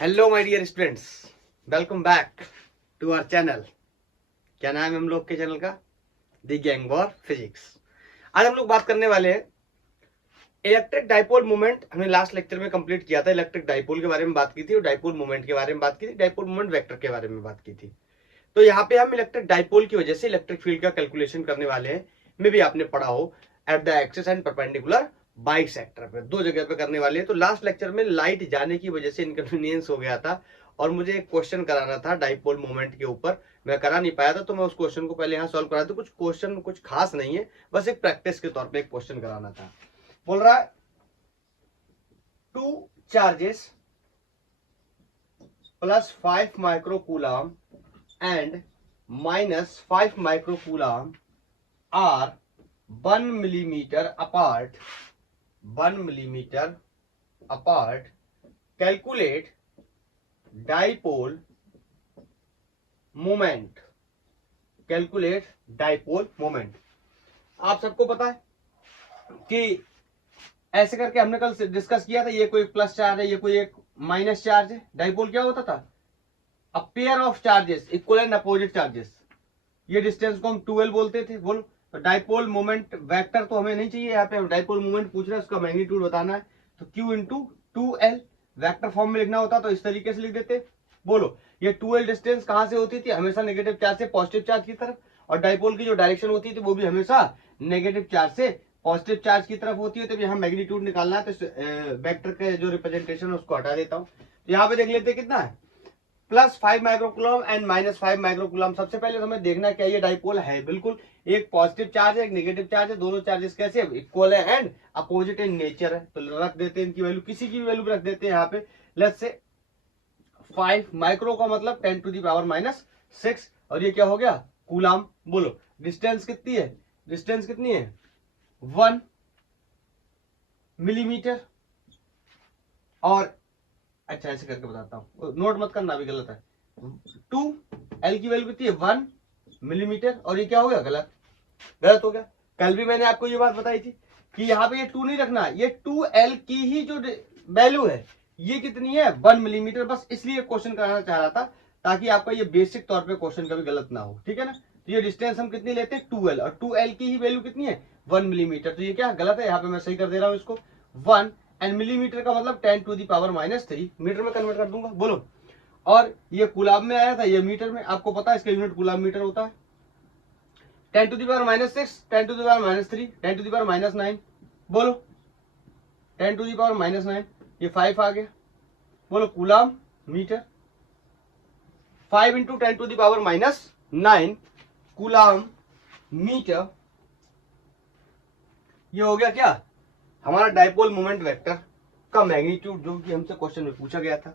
Hello my dear students, welcome back to our channel. क्या नाम है हम लोग के चैनल का? The gang war physics. आज हम लोग बात करने वाले हैं इलेक्ट्रिक डाइपोल मोमेंट। हमने लास्ट लेक्चर में कंप्लीट किया था, इलेक्ट्रिक डाइपोल के बारे में बात की थी और डाइपोल मोमेंट के बारे में बात की थी, डाइपोल मोमेंट वेक्टर के बारे में बात की थी। तो यहाँ पे हम इलेक्ट्रिक डाइपोल की वजह से इलेक्ट्रिक फील्ड का कैलकुलेशन करने वाले हैं। मे भी आपने पढ़ा हो eight the axis and perpendicular bisector पे, दो जगह पे करने वाले हैं। तो लास्ट लेक्चर में लाइट जाने की वजह से इनकन्वीनियंस हो गया था और मुझे एक क्वेश्चन कराना था डाइपोल मोमेंट के ऊपर, मैं करा नहीं पाया था। तो मैं उस क्वेश्चन को पहले यहाँ सॉल्व करा दूं। कुछ क्वेश्चन कुछ खास नहीं है, बस एक प्रैक्टिस के तौर पे एक क्वेश्चन कराना था। बोल रहा है two charges plus 5 microcoulomb and minus 5 microcoulomb are 1 millimeter apart. 1 millimeter apart. Calculate dipole moment. Calculate dipole moment. आप सबको पता है कि ऐसे करके हमने कल डिस्कस किया था, ये कोई प्लस चार्ज है, ये कोई एक माइनस चार्ज है। डाइपोल क्या होता था? A pair of charges equal and opposite charges। ये डिस्टेंस को हम 2L बोलते थे। बोलो तो डाइपोल मोमेंट वेक्टर तो हमें नहीं चाहिए, यहाँ पे डाइपोल मोमेंट पूछ रहा है, उसका मैग्नीट्यूड बताना है। तो Q into 2L vector form में लिखना होता तो इस तरीके से लिख देते। बोलो ये 2L डिस्टेंस कहाँ से होती थी? हमेशा नेगेटिव चार्ज से पॉजिटिव चार्ज की तरफ, और डाइपोल की जो डायरेक्शन होती थी वो भी हमेशा नेगेटिव चार्ज से पॉजिटिव चार्ज की तरफ होती है। तो यहाँ मैग्नीट्यूड निकालना है, तो वेक्टर के जो रिप्रेजेंटेशन है उसको हटा देता हूँ। तो यहाँ पे देख लेते कितना है, plus 5 microcoulomb and minus 5 microcoulomb. सबसे पहले तो हमें देखना क्या ये डाइपोल है। बिल्कुल एक पॉजिटिव चार्ज है, एक नेगेटिव चार्ज है, दोनों चार्जेस कैसे इक्वल है एंड अपोजिट इन नेचर है। तो रख देते हैं इनकी वैल्यू, किसी की वैल्यू रख देते हैं यहाँ पे। लेट्स से 5 माइक्रो का मतलब 10 टू द पावर माइनस 6, और ये क्या हो गया? कूलम। बोलो डिस्टेंस कितनी है? डिस्टेंस कितनी है? 1 मिलीमीटर। और अच्छा ऐसे करके बताता हूँ, नोट मत करना, भी गलत है। 2L की वैल्यू कितनी है? 1 मिलीमीटर। और ये क्या हो गया? गलत, गलत हो गया। कल भी मैंने आपको ये बात बताई थी कि यहाँ पे ये 2 नहीं रखना, ये 2L की ही जो वैल्यू है ये कितनी है? 1 मिलीमीटर। बस इसलिए क्वेश्चन कराना चाह रहा था ताकि आपका ये बेसिक तौर पे क्वेश्चन कभी गलत ना हो, ठीक है ना। तो ये डिस्टेंस हम कितनी लेते हैं? 2L, और 2L की ही वैल्यू कितनी है? 1 मिलीमीटर। तो ये क्या गलत है? यहाँ पे मैं सही कर दे रहा हूँ इसको। 1 एंड मिलीमीटर का मतलब 10 to the power minus 3 metre में कन्वर्ट कर दूंगा। बोलो, और ये कुलाब में आया था, ये मीटर में। आपको पता है इसका यूनिट कुलाब मीटर होता है। 10 to the power minus 6, 10 to the power minus 3, 10 to the power minus 9। बोलो 10 टू दी पावर माइनस 9, ये 5 आ गया। बोलो coulomb metre. 5 into 10 to the power minus 9 coulomb metre. ये हो गया क्या? हमारा डाइपोल मोमेंट वेक्टर का मैग्नीट्यूड, जो कि हमसे क्वेश्चन में पूछा गया था।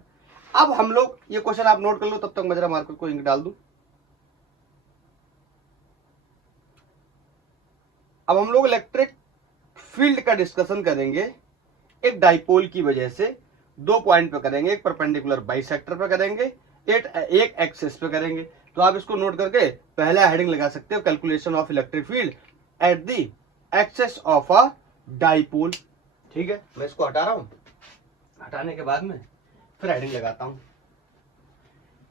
अब हम लोग ये क्वेश्चन आप नोट कर लो, तब तक मैं जरा मार्कर को इंक डाल दूं। अब हम लोग इलेक्ट्रिक फील्ड का डिस्कशन करेंगे एक डाइपोल की वजह से। 2 पॉइंट पे करेंगे, एक परपेंडिकुलर बाइसेक्टर पे करेंगे, एक एक्सिस पे करेंगे। तो आप इसको नोट करके पहला हेडिंग लगा सकते हो, calculation of electric field at the axis of a dipole. ठीक है, मैं इसको हटा रहा हूं, हटाने के बाद में फिर हेडिंग लगाता हूं।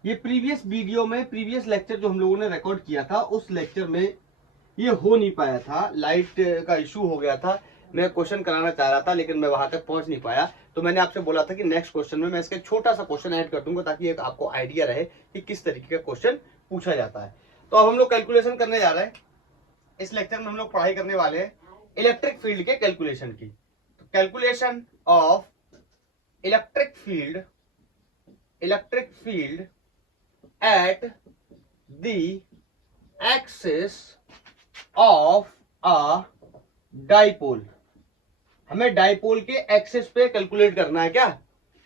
ये प्रीवियस वीडियो में, प्रीवियस लेक्चर जो हम लोगों ने रिकॉर्ड किया था, उस लेक्चर में ये हो नहीं पाया था, लाइट का इशू हो गया था। मैं क्वेश्चन कराना चाह रहा था लेकिन मैं वहां तक पहुंच नहीं पाया। तो मैंने आपसे बोला था कि नेक्स्ट क्वेश्चन में मैं इसका छोटा सा क्वेश्चन ऐड कर दूंगा ताकि एक आपको आइडिया रहे कि किस तरीके का क्वेश्चन पूछा जाता है। तो अब हम लोग कैलकुलेशन करने जा रहे हैं। इस लेक्चर में हम लोग पढ़ाई करने वाले हैं इलेक्ट्रिक फील्ड के कैलकुलेशन की। तो calculation of electric field at the axis of a dipole. हमें डाइपोल के एक्सिस पे कैलकुलेट करना है क्या?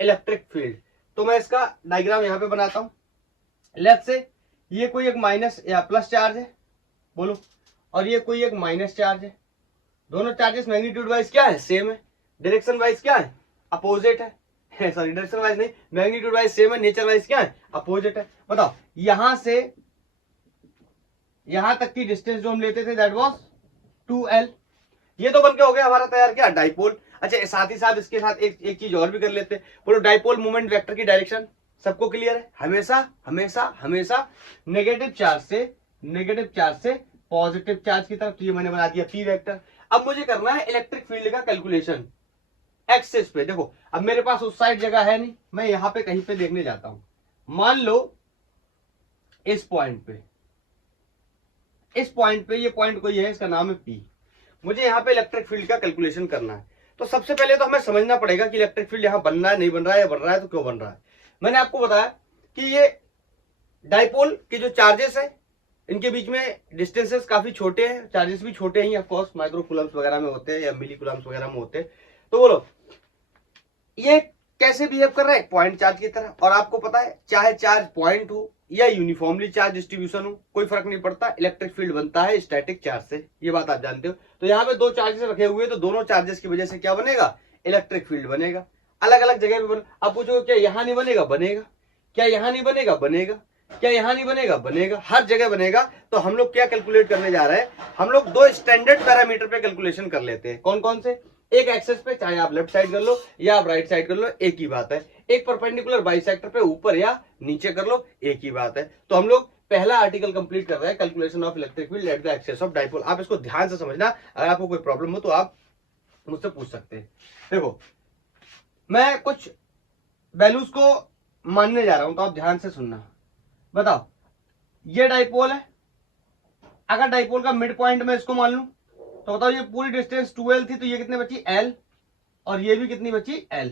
Electric field. तो मैं इसका डायग्राम यहां पे बनाता हूं। लेट्स से ये कोई एक माइनस या प्लस चार्ज है, बोलो, और ये कोई एक माइनस चार्ज है। दोनों चार्जेस मैग्नीट्यूड वाइज क्या है? सेम है। डायरेक्शन वाइज क्या है? अपोजिट है। सॉरी, डायरेक्शन वाइज नहीं, मैग्नीट्यूड वाइज सेम है, नेचर वाइज क्या है? अपोजिट है। बताओ, यहां से यहां तक की डिस्टेंस जो हम लेते थे दैट वाज 2L। ये तो बनके हो गया हमारा तैयार क्या? डाइपोल। अच्छा, साथ ही साथ इसके साथ एक चीज और भी कर लेते हैं। बोलो डाइपोल मोमेंट वेक्टर की डायरेक्शन। सबको क्लियर है? हमेशा हमेशा हमेशा नेगेटिव चार्ज से पॉजिटिव चार्ज की तरफ। तो ये मैंने बना दिया पी वेक्टर। अब मुझे करना है इलेक्ट्रिक फील्ड का कैलकुलेशन एक्सिस पे। देखो अब मेरे पास उस साइड जगह है नहीं, मैं यहां पे कहीं पे देखने जाता हूं। मान लो इस पॉइंट पे, ये पॉइंट कोई है, इसका नाम है पी। मुझे यहाँ पे इलेक्ट्रिक फील्ड का कैलकुलेशन करना है। तो सबसे पहले तो हमें समझना पड़ेगा कि इलेक्ट्रिक फील्ड यहाँ बन रहा है, नहीं बन रहा है, या बन रहा है तो क्यों बन रहा है। मैंने आपको बताया कि ये डाइपोल के जो चार्जेस है इनके बीच में डिस्टेंसेस काफी छोटे हैं, चार्जेस भी छोटे हैं, ऑफकोर्स माइक्रो कूलम्स वगैरह में होते हैं या मिली कूलम्स वगैरह में होते हैं। तो बोलो ये कैसे बिहेव कर रहा है? पॉइंट चार्ज की तरह। और आपको पता है चाहे चार्ज पॉइंट हो या यूनिफॉर्मली चार्ज डिस्ट्रीब्यूशन हो, कोई फर्क नहीं पड़ता, इलेक्ट्रिक फील्ड बनता है स्टैटिक चार्ज से। ये बात आप जानते हो। तो यहाँ पे दो चार्जेस रखे हुए, तो दोनों चार्जेस की वजह से क्या बनेगा? इलेक्ट्रिक फील्ड बनेगा। अलग अलग जगह पे बने। आप पूछो क्या यहां नहीं बनेगा? बनेगा। क्या यहां नहीं बनेगा? बनेगा। क्या यहां नहीं बनेगा? बनेगा। हर जगह बनेगा। तो हम लोग क्या कैलकुलेट करने जा रहे हैं? हम लोग दो स्टैंडर्ड पैरामीटर पे कैलकुलेशन कर लेते हैं। कौन कौन से? एक एक्सेस पे, चाहे आप लेफ्ट साइड कर लो या आप राइट साइड कर लो, एक ही बात है। एक परपेंडिकुलर बाइसेक्टर पे ऊपर या नीचे कर लो, एक ही बात है। तो हम लोग पहला आर्टिकल कंप्लीट कर रहे हैं, calculation of electric field at the axis of dipole. आप इसको ध्यान से समझना, अगर आपको कोई प्रॉब्लम हो तो आप मुझसे पूछ सकते हैं। देखो मैं कुछ वैल्यूज को मानने जा रहा हूं, तो आप ध्यान से सुनना। बताओ ये डाइपोल है, अगर डाइपोल का मिड पॉइंट में इसको मान लूं तो बताओ ये पूरी डिस्टेंस 2l थी, तो ये कितनी बची? l। और ये भी कितनी बची? l।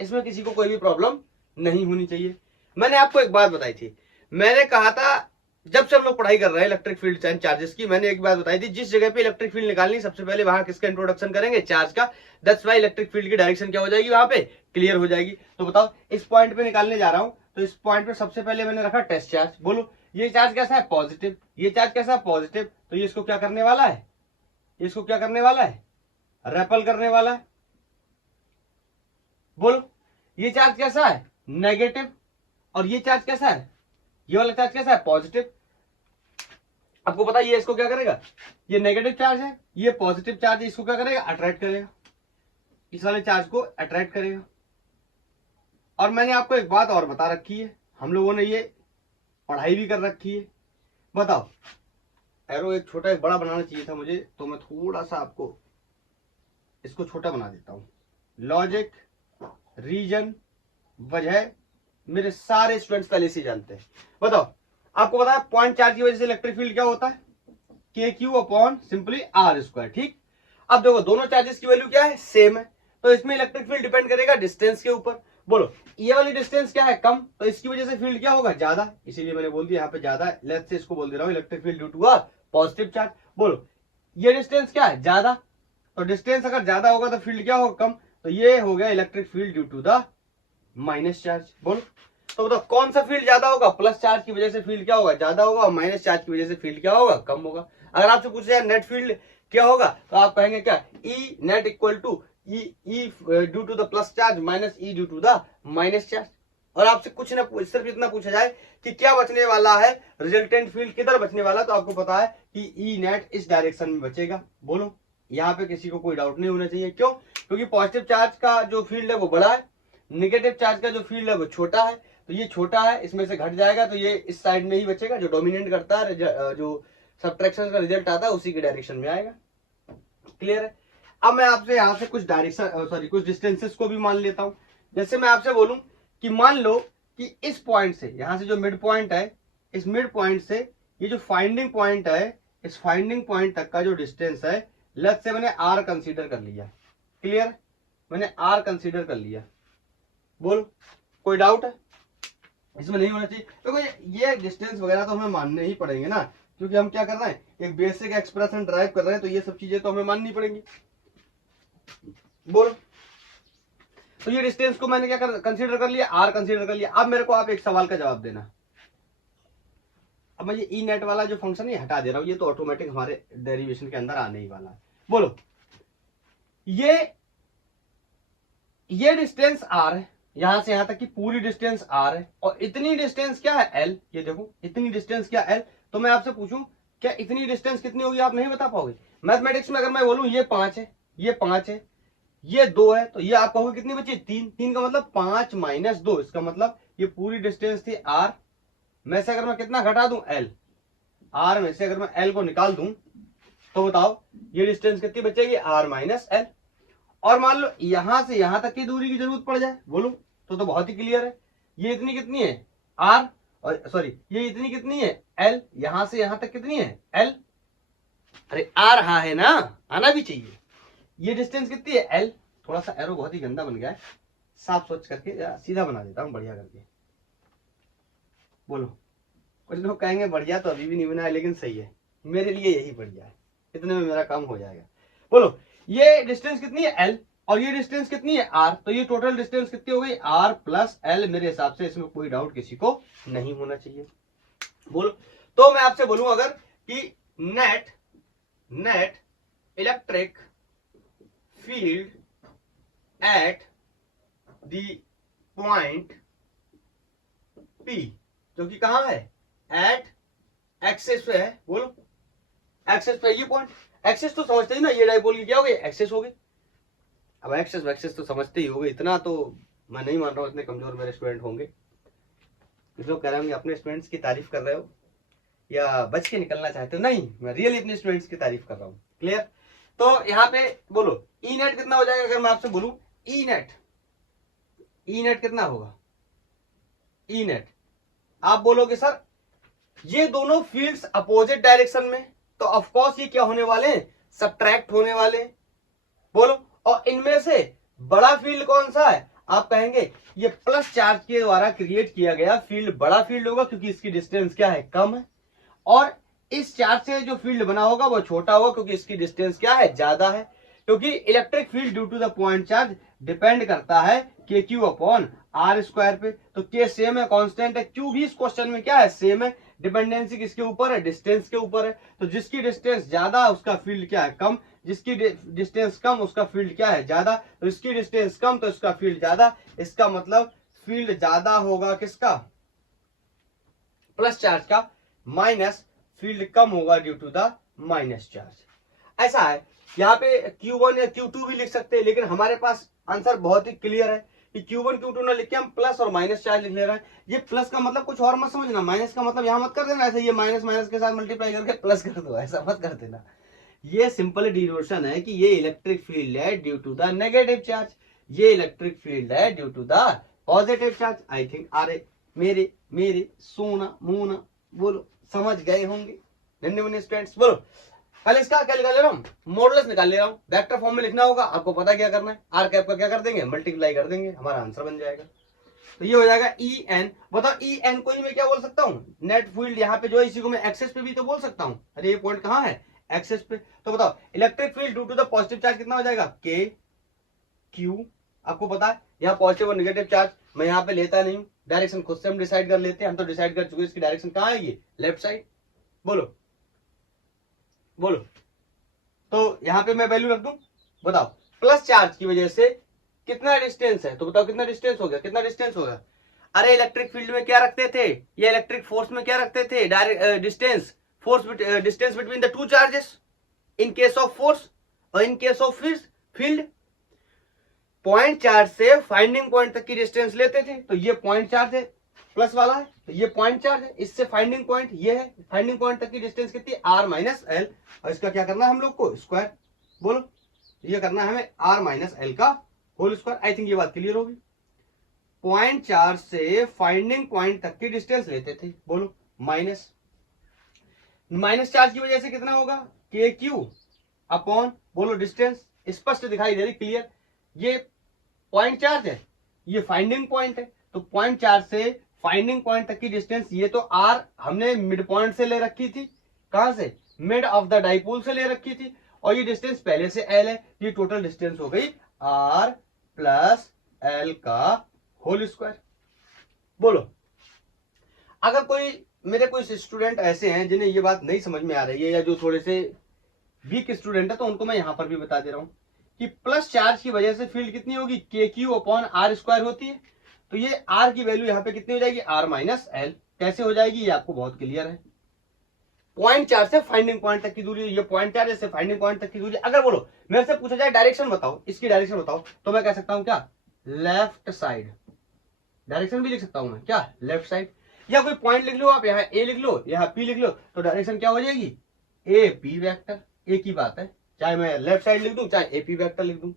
इसमें किसी को कोई भी प्रॉब्लम नहीं होनी चाहिए। मैंने आपको एक बात बताई थी, मैंने कहा था जब से हम लोग पढ़ाई कर रहे हैं इलेक्ट्रिक फील्ड एंड चार्जेस की, मैंने एक बात बताई थी, जिस जगह पे इलेक्ट्रिक फील्ड निकालनी सबसे पहले वहां किसका इंट्रोडक्शन करेंगे? चार्ज का। दैट्स व्हाई इलेक्ट्रिक फील्ड की डायरेक्शन क्या हो जाएगी? वहां पे क्लियर हो जाएगी। तो बताओ इस पॉइंट पे निकालने जा रहा हूं, तो इस पॉइंट पे सबसे पहले मैंने रखा टेस्ट चार्ज। बोलो ये चार्ज कैसा है? पॉजिटिव। ये चार्ज कैसा है? पॉजिटिव। तो ये इसको क्या करने वाला है? इसको क्या करने वाला है? रेपल करने वाला है। बोलो ये चार्ज कैसा है? नेगेटिव। और ये चार्ज कैसा है? ये वाला चार्ज कैसा है? पॉजिटिव। आपको पता है ये इसको क्या करेगा? ये नेगेटिव चार्ज है, ये पॉजिटिव चार्ज है, इसको क्या करेगा? अट्रैक्ट करेगा, इस वाले चार्ज को अट्रैक्ट करेगा। और मैंने आपको एक बात और बता रखी है, हम लोगों ने ये पढ़ाई भी कर रखी है। बताओ एरो एक छोटा एक बड़ा बनाना चाहिए था मुझे, तो मैं थोड़ा सा आपको इसको छोटा बना देता हूं। लॉजिक, रीजन, वजह मेरे सारे स्टूडेंट्स पहले से जानते हैं। बताओ आपको पता है पॉइंट चार्ज की वजह से इलेक्ट्रिक फील्ड क्या होता है? K Q upon simply R square. ठीक, अब देखो दोनों चार्जेस की वैल्यू क्या है? सेम है। तो इसमें इलेक्ट्रिक फील्ड डिपेंड करेगा डिस्टेंस के ऊपर। बोलो ये वाली डिस्टेंस क्या है? कम, तो इसकी वजह से फील्ड क्या होगा? ज्यादा। इसीलिए मैंने बोल दिया यहाँ पे ज्यादा है। लेट्स से इसको बोल दे रहा हूँ electric field due to a positive charge. बोलो ये डिस्टेंस क्या है? ज्यादा। तो डिस्टेंस अगर ज्यादा होगा तो फील्ड क्या होगा? कम। तो ये हो गया electric field due to the minus charge. बोलो तो बताओ कौन सा फील्ड ज्यादा होगा? प्लस चार्ज की वजह से फील्ड क्या होगा? ज्यादा होगा। और माइनस चार्ज की वजह से फील्ड क्या होगा? कम होगा। अगर आपसे पूछे यार नेट फील्ड क्या होगा, तो आप कहेंगे क्या? E net equal to E due to the plus charge minus E due to the minus charge. और आपसे कुछ ना सिर्फ इतना पूछा जाए कि क्या बचने वाला है, रिजल्टेंट फील्ड किधर बचने वाला, तो आपको पता है कि ई नेट इस डायरेक्शन में बचेगा। बोलो यहाँ पे किसी को कोई डाउट नहीं होना चाहिए। क्यों? क्योंकि पॉजिटिव चार्ज का जो फील्ड है वो बड़ा है, नेगेटिव चार्ज का जो फील्ड है वो छोटा है। तो ये छोटा है, इसमें से घट जाएगा, तो ये इस साइड में ही बचेगा। जो डोमिनेट करता है, जो सब्ट्रैक्शन का रिजल्ट आता है उसी के डायरेक्शन में आएगा। क्लियर है? अब मैं आपसे यहाँ से कुछ डायरेक्शन कुछ डिस्टेंसेस को भी मान लेता हूं। जैसे मैं आपसे बोलूं कि मान लो कि इस पॉइंट से, यहां से जो मिड पॉइंट है, इस मिड पॉइंट से ये जो फाइंडिंग पॉइंट है, इस फाइंडिंग पॉइंट तक का जो डिस्टेंस है, लेट्स से मैंने आर कंसीडर कर लिया। क्लियर? मैंने आर कंसीडर कर लिया। बोलो कोई डाउट है इसमें? नहीं होना चाहिए। देखो ये डिस्टेंस वगैरह तो हमें मानने ही पड़ेंगे ना, क्योंकि हम क्या कर रहे हैं? एक बेसिक एक्सप्रेशन ड्राइव कर रहे हैं, तो ये सब चीजें तो हमें माननी पड़ेंगी। बोलो तो ये डिस्टेंस को मैंने क्या कंसीडर कर लिया? आर कंसीडर कर लिया। अब मेरे को आप एक सवाल का जवाब देना। अब मैं ये ई नेट वाला जो फंक्शन है हटा दे रहा हूं, ये तो ऑटोमेटिक हमारे डेरिवेशन के अंदर आने ही वाला है। बोलो ये डिस्टेंस आर है, यहां से यहां तक की पूरी डिस्टेंस आर है, और इतनी डिस्टेंस क्या है? एल। ये देखो इतनी डिस्टेंस क्या? एल। तो मैं आपसे पूछूं क्या इतनी डिस्टेंस कितनी होगी? आप नहीं बता पाओगे। मैथमेटिक्स में अगर मैं बोलूं ये 5 है, ये 5 है, ये 2 है, तो ये आप कहोगे कितनी बची, 3। 3 का मतलब 5 माइनस 2, इसका मतलब ये पूरी डिस्टेंस थी r में से अगर मैं कितना घटा दूं, l। r में से अगर मैं l को निकाल दूं तो बताओ ये डिस्टेंस कितनी बचेगी, r माइनस l। और मान लो यहां से यहां तक की दूरी की जरूरत पड़ जाए, बोलो तो बहुत ही क्लियर है। ये इतनी कितनी है, r, और सॉरी ये इतनी कितनी है, l। यहां से यहां तक कितनी है, l। अरे आ रहा है ना, आना भी चाहिए। ये डिस्टेंस कितनी है, l। थोड़ा सा एरो बहुत ही गंदा बन गया है, साफ सोच करके सीधा बना देता हूं बढ़िया करके। बोलो, कुछ लोग कहेंगे बढ़िया तो अभी भी नहीं बना है, लेकिन सही है, मेरे लिए यही बढ़िया है, इतने में मेरा काम हो जाएगा। बोलो ये डिस्टेंस कितनी है, l, और ये डिस्टेंस कितनी है, r। तो ये टोटल डिस्टेंस कितनी हो गई, r प्लस l। मेरे हिसाब से इसमें कोई डाउट किसी को नहीं होना चाहिए। बोलो, तो मैं आपसे बोलूं अगर कि net electric field at the point P, जो कि कहां है, एट एक्सेस पे है। बोलो एक्सेस पे, ये पॉइंट एक्सेस तो समझते ही ना, ये डायपोल की क्या हो गई, एक्सेस हो गई। अब एक्सेस तो समझते ही हो गए, इतना तो मैं नहीं मान रहा हूं इतने कमजोर मेरे स्टूडेंट होंगे। कुछ लोग कह रहे होंगे अपने स्टूडेंट्स की तारीफ कर रहे हो या बच के निकलना चाहते हो, नहीं, मैं रियली अपने स्टूडेंट्स की तारीफ कर रहा हूँ। क्लियर। तो यहाँ पे बोलो ई नेट कितना हो जाएगा, अगर मैं आपसे बोलूं ई नेट कितना होगा, ई नेट। आप बोलोगे सर ये दोनों फील्ड्स अपोजिट डायरेक्शन में, तो ऑफ कोर्स ये क्या होने वाले हैं, सब्ट्रैक्ट होने वाले हैं। बोलो, और इनमें से बड़ा फील्ड कौन सा है, आप कहेंगे ये प्लस चार्ज के द्वारा क्रिएट किया गया फील्ड बड़ा फील्ड होगा, क्योंकि इसकी डिस्टेंस क्या है, कम है। और इस चार्ज से जो फील्ड बना होगा वो छोटा होगा, क्योंकि इसकी डिस्टेंस क्या है, ज्यादा है। क्योंकि electric field due to the point charge depend करता है K Q upon R square पे। तो के सेम है, कांस्टेंट है, क्यू भी इस क्वेश्चन में क्या है, सेम है। डिपेंडेंसी किसके ऊपर है, डिस्टेंस के ऊपर है। तो जिसकी डिस्टेंस ज्यादा उसका फील्ड क्या है, कम। जिसकी डिस्टेंस कम उसका फील्ड क्या है, ज्यादा। तो इसकी डिस्टेंस कम तो इसका फील्ड ज्यादा। इसका मतलब फील्ड ज्यादा होगा किसका, प्लस चार्ज का, माइनस फील्ड कम होगा due to the minus charge. ऐसा है। यहाँ पे Q1 या Q2 भी लिख सकते हैं, लेकिन हमारे पास आंसर बहुत ही क्लियर है कि Q1 Q2 ना लिख के हम प्लस और माइनस चार्ज लिख ले रहे हैं। ये प्लस का मतलब कुछ और मत समझना, माइनस का मतलब यहाँ मत कर देना ऐसे, ये माइनस माइनस के साथ मल्टीप्लाई करके प्लस कर दो, ऐसा मत कर देना। ये सिंपल डिनोशन है कि ये इलेक्ट्रिक फील्ड है due to the negative charge, ये इलेक्ट्रिक फील्ड है due to the positive charge. I think अरे मेरे सोना मोना, बोलो समझ गए होंगे नन्हे मुन्ने स्टूडेंट्स। बोलो पहले इसका क्या निकाल ले रहा हूँ, मॉडुलस निकाल ले रहा हूँ। वेक्टर फॉर्म में लिखना होगा, आपको पता क्या करना है, आर कैप का क्या कर देंगे, मल्टीप्लाई कर देंगे, हमारा आंसर बन जाएगा। तो ये हो जाएगा ई एन। बताओ ई एन को मैं क्या बोल सकता हूँ, नेट फील्ड। यहाँ पे जो है इसी को मैं एक्सेस पे भी तो बोल सकता हूँ। अरे ये पॉइंट कहाँ है, एक्सेस पे। तो बताओ electric field due to the positive charge कितना हो जाएगा, के क्यू। आपको पता है यहाँ पॉजिटिव और नेगेटिव चार्ज मैं यहाँ पे लेता नहीं हूँ, डायरेक्शन खुद से हम डिसाइड कर लेते हैं। हम तो डिसाइड कर चुके इसकी डायरेक्शन कहाँ है, ये लेफ्ट साइड। बोलो तो यहाँ पे मैं वैल्यू रख दूं। बताओ प्लस चार्ज की वजह से कितना डिस्टेंस है, तो बताओ कितना डिस्टेंस हो गया, कितना डिस्टेंस होगा। अरे इलेक्ट्रिक फील्ड में क्या रखते थे, ये इलेक्ट्रिक फोर्स में क्या रखते थे, direct distance, force distance between the two charges in case of force, और in case of field point charge से फाइंडिंग पॉइंट तक की डिस्टेंस लेते थे। तो ये पॉइंट चार्ज है प्लस वाला है, तो ये पॉइंट चार्ज है, इससे फाइंडिंग पॉइंट ये है, फाइंडिंग पॉइंट तक की डिस्टेंस कितनी, आर माइनस एल। और इसका क्या करना है हम लोग को, स्क्वायर। बोलो ये करना है हमें आर माइनस एल का होल स्क्वायर। आई थिंक ये बात क्लियर होगी। पॉइंट चार्ज से फाइंडिंग पॉइंट तक की डिस्टेंस लेते थे। बोलो माइनस चार्ज की वजह से कितना होगा, के क्यू अपॉन, बोलो डिस्टेंस स्पष्ट दिखाई दे रही, क्लियर। ये पॉइंट चार्ज है, ये फाइंडिंग पॉइंट है, तो पॉइंट चार्ज से फाइंडिंग पॉइंट तक की डिस्टेंस, ये तो आर हमने मिड पॉइंट से ले रखी थी, कहां से, मिड ऑफ द डाइपोल से ले रखी थी, और ये डिस्टेंस पहले से एल है। ये टोटल डिस्टेंस हो गई आर प्लस एल का होल स्क्वायर। बोलो अगर मेरे कोई स्टूडेंट ऐसे हैं जिन्हें ये बात नहीं समझ में आ रही है, या जो थोड़े से वीक स्टूडेंट है, तो उनको मैं यहां पर भी बता दे रहा हूं कि प्लस चार्ज की वजह से फील्ड कितनी होगी, के क्यू अपॉन आर स्क्वायर होती है। तो ये आर की वैल्यू यहाँ पे कितनी हो जाएगी, आर माइनस एल। कैसे हो जाएगी ये आपको बहुत क्लियर है। पॉइंट चार्ज से फाइंडिंग पॉइंट तक की दूरी, ये पॉइंट चार्ज से फाइंडिंग पॉइंट तक की दूरी। अगर बोलो मेरे से पूछा जाए डायरेक्शन बताओ, इसकी डायरेक्शन बताओ, तो मैं कह सकता हूं क्या, लेफ्ट साइड। डायरेक्शन भी लिख सकता हूं मैं क्या, लेफ्ट साइड। या कोई पॉइंट लिख लो आप, यहाँ ए लिख लो, यहाँ पी लिख लो, तो डायरेक्शन क्या हो जाएगी, ए पी वेक्टर। एक ही बात है, चाहे मैं लेफ्ट साइड लिख दूं चाहे ए पी वेक्टर लिख दूं,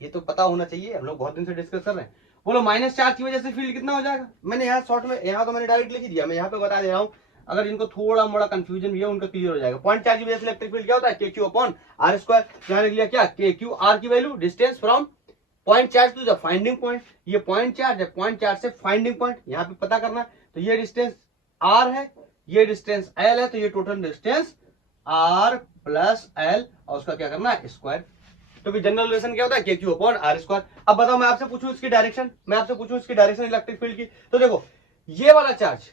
ये तो पता होना चाहिए, हम लोग बहुत दिन से डिस्कस कर रहे हैं। बोलो माइनस चार्ज की वजह से फील्ड कितना हो जाएगा, मैंने यहाँ शॉर्ट में, यहाँ तो मैंने डायरेक्ट लिख ही दिया, मैं यहाँ पे बता दे रहा हूँ, अगर इनको थोड़ा मोड़ा कंफ्यूजन भी है उनका क्लियर हो जाएगा। पॉइंट चार्ज की वजह से इलेक्ट्रिक फील्ड क्या होता है, K Q upon R square. यहाँ लिख लिया क्या, के क्यू, आर की value distance from point charge to the finding point. ये पॉइंट चार्ज है, पॉइंट चार्ज से फाइंडिंग पॉइंट यहाँ पे पता करना है, तो ये डिस्टेंस आर है, ये डिस्टेंस एल है, तो ये total distance R plus L, और उसका क्या करना है, स्क्वायर। तो जनरल रिलेशन क्या होता है, K Q upon R square. अब बताओ मैं आपसे पूछूं इसकी डायरेक्शन, मैं आपसे पूछूं इसकी डायरेक्शन इलेक्ट्रिक फील्ड की, तो देखो ये वाला चार्ज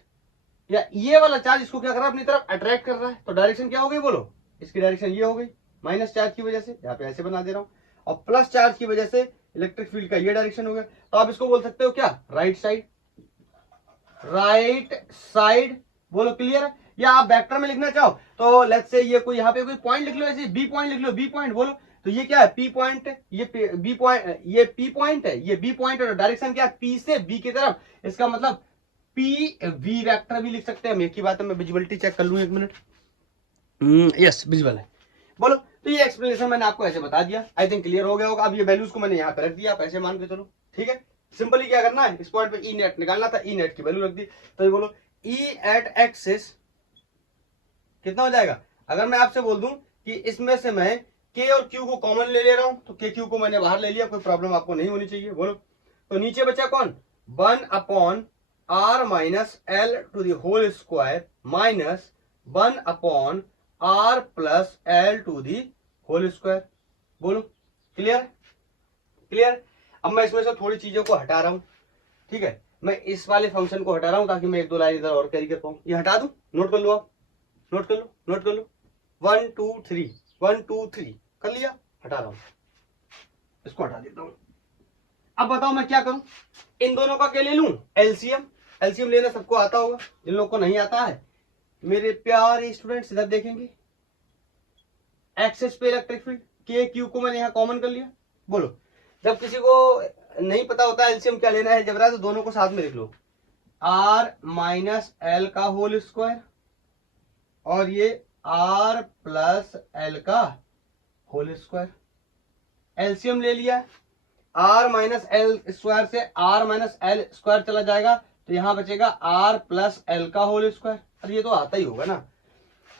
या ये वाला चार्ज इसको क्या कर रहा है, अपनी तरफ अट्रैक्ट कर रहा है, तो डायरेक्शन क्या हो गई बोलो, इसकी डायरेक्शन ये हो गई, माइनस चार्ज की वजह से यहाँ पे ऐसे बना दे रहा हूं, और प्लस चार्ज की वजह से इलेक्ट्रिक फील्ड का ये डायरेक्शन हो गया। तो आप इसको बोल सकते हो क्या, राइट साइड, राइट साइड। बोलो क्लियर है। या आप वेक्टर में लिखना चाहो तो लेट्स से ये कोई यहाँ पे कोई पॉइंट लिख लो, ऐसे बी पॉइंट लिख लो, बी पॉइंट बोलो, तो ये क्या है, पी पॉइंट, ये बी पॉइंट, ये पी पॉइंट है, ये बी पॉइंट, और डायरेक्शन क्या है, पी से बी की तरफ, इसका मतलब पी वी वेक्टर भी लिख सकते हैं हम। एक ही बात है, मैं विजिबिलिटी चेक कर लूं एक मिनट, यस विजिबल है। बोलो, तो ये एक्सप्लेनेशन मैंने आपको ऐसे बता दिया, आई थिंक क्लियर हो गया होगा। अब ये वैल्यूज को मैंने यहाँ पे रख दिया, आप ऐसे मान के चलो, ठीक है। सिंपली क्या करना है, इस पॉइंट पे ई नेट निकालना था, ई नेट की वैल्यू रख दी, तो ये बोलो ई एट एक्सिस कितना हो जाएगा। अगर मैं आपसे बोल दूं कि इसमें से मैं के और क्यू को कॉमन ले रहा हूं, तो के क्यू को मैंने बाहर ले लिया, कोई प्रॉब्लम आपको नहीं होनी चाहिए। बोलो, तो नीचे बचा कौन, 1 upon R minus L to the whole square minus 1 upon R plus L to the whole square. बोलो क्लियर, क्लियर। अब मैं इसमें से थोड़ी चीजों को हटा रहा हूं, ठीक है, मैं इस वाले फंक्शन को हटा रहा हूं ताकि मैं एक दो लाइन इधर और कैरी कर पाऊं। ये हटा दूं, नोट कर लो आप, नोट कर लो, नोट कर लो, 1 2 3 1 2 3 कर लिया, हटा रहा हूं, इसको हटा देता हूं। अब बताओ मैं क्या करूं, इन दोनों का क्या ले लूं, एलसीएम। एलसीएम लेना सबको आता होगा, जिन लोगों को नहीं आता है मेरे प्यारे स्टूडेंट्स इधर देखेंगे, एक्सेस पे इलेक्ट्रिक फील्ड, के क्यू को मैंने यहां कॉमन कर लिया। बोलो, जब किसी को नहीं पता होता एलसीएम क्या लेना है जबरा, तो दोनों को साथ में लिख लो, आर माइनस एल का होल स्क्वायर और ये आर प्लस एल का होल स्क्वायर। एलसीएम ले लिया, आर माइनस एल स्क्वायर से आर माइनस एल स्क्वायर चला जाएगा, तो यहां बचेगा आर प्लस एल का होल स्क्वायर। अरे ये तो आता ही होगा ना,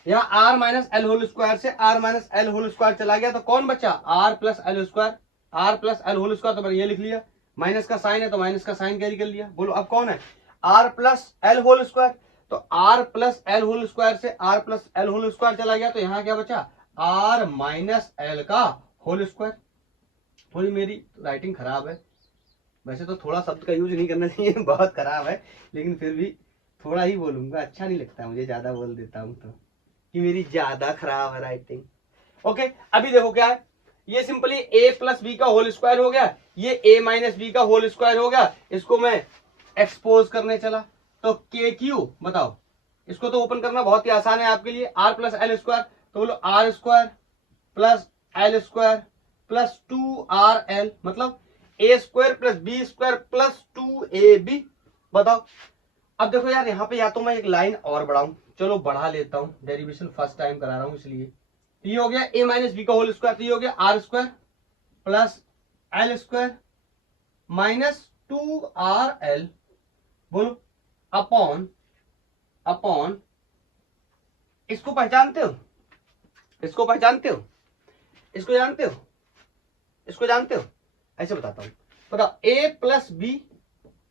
यहाँ R minus L whole square से R minus L whole square चला गया, तो कौन बचा, R plus L square, are plus L whole square, तो मैंने ये लिख लिया, माइनस का साइन है तो माइनस का साइन कैरी कर लिया। बोलो अब कौन है, R plus L whole square, तो R plus L whole square से R plus L whole square चला गया, तो यहाँ क्या बचा, आर माइनस एल का होल स्क्वायर। थोड़ी मेरी राइटिंग खराब है, वैसे तो थोड़ा शब्द का यूज नहीं करना चाहिए, बहुत खराब है, लेकिन फिर भी थोड़ा ही बोलूंगा, अच्छा नहीं लगता मुझे ज्यादा बोल देता हूं तो, कि मेरी ज्यादा खराब है राइटिंग। ओके, अभी देखो क्या है, ये सिंपली a प्लस बी का होल स्क्वायर हो गया, ये a माइनस बी का होल स्क्वायर हो गया, इसको मैं एक्सपोज करने चला, तो के क्यू बताओ, इसको तो ओपन करना बहुत ही आसान है आपके लिए, आर प्लस एल स्क्वायर, तो बोलो R square plus L square plus 2RL, मतलब a square plus B square plus 2AB। बताओ, अब देखो यार, यहाँ पे या तो मैं एक लाइन और बढ़ाऊं, चलो बढ़ा लेता हूं, डेरिवेशन फर्स्ट टाइम करा रहा हूं इसलिए। ये हो गया a माइनस बी का होल स्क्वायर, तो ये हो गया R square plus L square minus 2RL। बोलो अपॉन अपॉन, इसको पहचानते हो, इसको पहचानते हो, इसको जानते हो, इसको जानते हो, ऐसे बताता हूं, बताओ a प्लस बी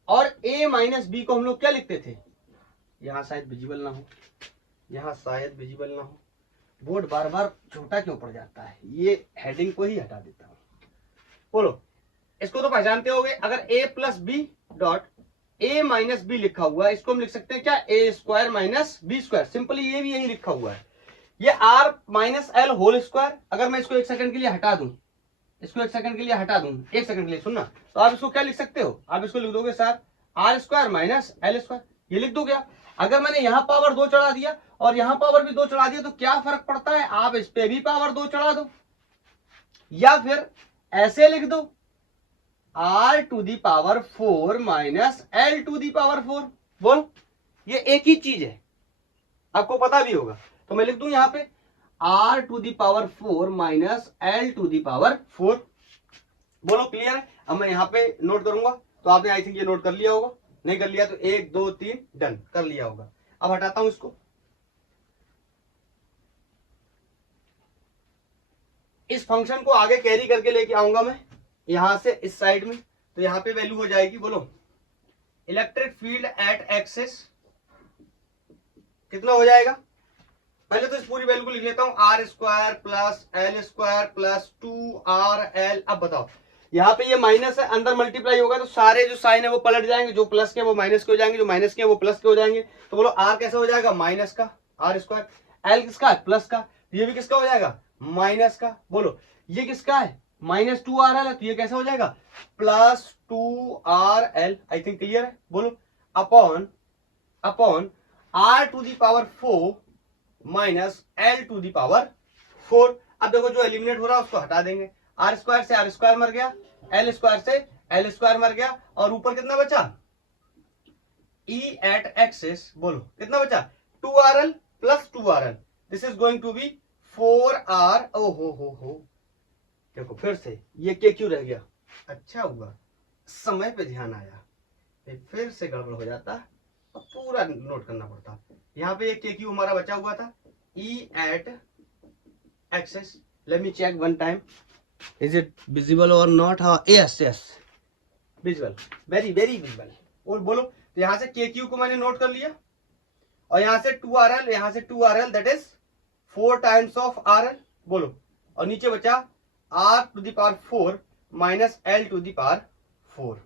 और a माइनस बी को हम लोग क्या लिखते थे, यहां शायद विजिबल ना हो, यहां शायद विजिबल ना हो, बोर्ड बार बार छोटा क्यों पड़ जाता है, ये हेडिंग को ही हटा देता हूं। बोलो, इसको तो पहचानते होगे, अगर a plus B dot a minus B लिखा हुआ है, इसको हम लिख सकते हैं क्या, a square minus B square, simply ये भी यही लिखा हुआ है। ये R minus L whole square, अगर मैं इसको एक सेकंड के लिए हटा दूं, इसको एक सेकंड के लिए हटा दूं, एक सेकंड के लिए सुनना, तो आप इसको क्या लिख सकते हो, आप इसको लिख दोगे sir R square minus L square, ये लिख दोगे आप। अगर मैंने यहां पावर 2 चढ़ा दिया और यहां पावर भी 2 चढ़ा दिया तो क्या फर्क पड़ता है, आप इस पे भी पावर 2 चढ़ा दो, या फिर ऐसे लिख दो r⁴ माइनस l⁴। बोलो, ये एक ही चीज है, आपको पता भी होगा। तो मैं लिख दूं यहां पे r⁴ माइनस l⁴। बोलो क्लियर है। अब मैं यहां पे नोट करूंगा, तो आपने आई थिंक ये नोट कर लिया होगा, नहीं कर लिया तो 1 2 3 डन कर लिया होगा। अब हटाता हूं इसको, इस फंक्शन को आगे कैरी करके लेके आऊंगा मैं यहां से इस साइड में, तो यहां पे वैल्यू हो जाएगी, बोलो इलेक्ट्रिक फील्ड एट एक्सिस कितना हो जाएगा। पहले तो इस पूरी वैल्यू को लिख लेता हूं, r² plus l² plus 2rl। अब बताओ, यहाँ पे ये माइनस है, अंदर मल्टीप्लाई होगा तो सारे जो साइन है वो पलट जाएंगे, जो प्लस के वो माइनस के हो जाएंगे, जो माइनस के वो प्लस के हो जाएंगे। तो बोलो r कैसा हो जाएगा, माइनस का r², l किसका है, प्लस का, ये भी किसका हो जाएगा, माइनस का। बोलो ये किसका है, माइनस 2rl है, तो ये कैसा हो जाएगा, plus 2rl। I think clear है। बोलो अपॉन r⁴ माइनस l⁴। अब देखो जो एलिमिनेट हो रहा है उसको हटा देंगे, r² से r² मर गया, l² से l² मर गया, और ऊपर कितना बचा, e एट एक्सिस। बोलो कितना बचा, 2rl plus 2rl, this is going to be 4r। ओ हो, देखो फिर से ये के क्यों रह गया, अच्छा हुआ समय पे ध्यान आया, फिर से गड़बड़ हो जाता, पूरा नोट करना पड़ता। यहाँ पे एक के क्यू हमारा बचा हुआ था, e at axis. Let me check one time, is it visible और नॉट। हाँ यस विजिबल, वेरी विजिबल। और बोलो, तो यहां से के क्यू को मैंने नोट कर लिया, और यहां से 2rl, यहां से 2rl, that is 4 times of rl। बोलो, और नीचे बचा r⁴ माइनस l⁴।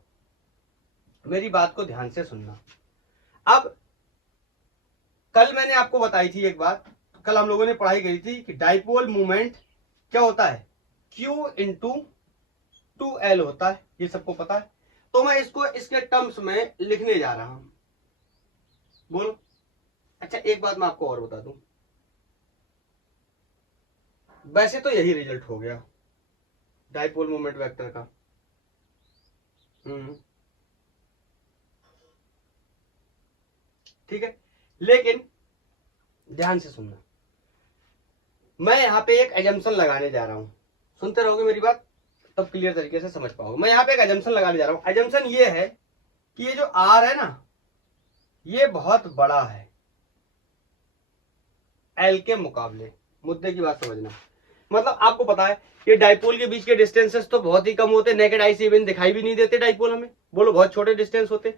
मेरी बात को ध्यान से सुनना। अब कल मैंने आपको बताई थी एक बात, कल हम लोगों ने पढ़ाई करी थी कि डाइपोल मूवमेंट क्या होता है, Q इंटू 2L होता है, ये सबको पता है। तो मैं इसको इसके टर्म्स में लिखने जा रहा हूं। बोलो, अच्छा एक बात मैं आपको और बता दूं, वैसे तो यही रिजल्ट हो गया डाइपोल मोमेंट वेक्टर का। ठीक है, लेकिन ध्यान से सुनना, मैं यहां पे एक एजम्पशन लगाने जा रहा हूं, सुनते रहोगे मेरी बात तब क्लियर तरीके से समझ पाओगे। मैं यहां पे एक एजम्पशन लगाने जा रहा हूं। एजम्पशन ये है कि ये जो r है ना, ये बहुत बड़ा है l के मुकाबले। मुद्दे की बात समझना, मतलब आपको पता है ये डाइपोल के बीच के डिस्टेंसेस तो बहुत ही कम होते, नेकेड आई से इवन दिखाई भी नहीं देते डाइपोल हमें। बोलो बहुत छोटे डिस्टेंस होते।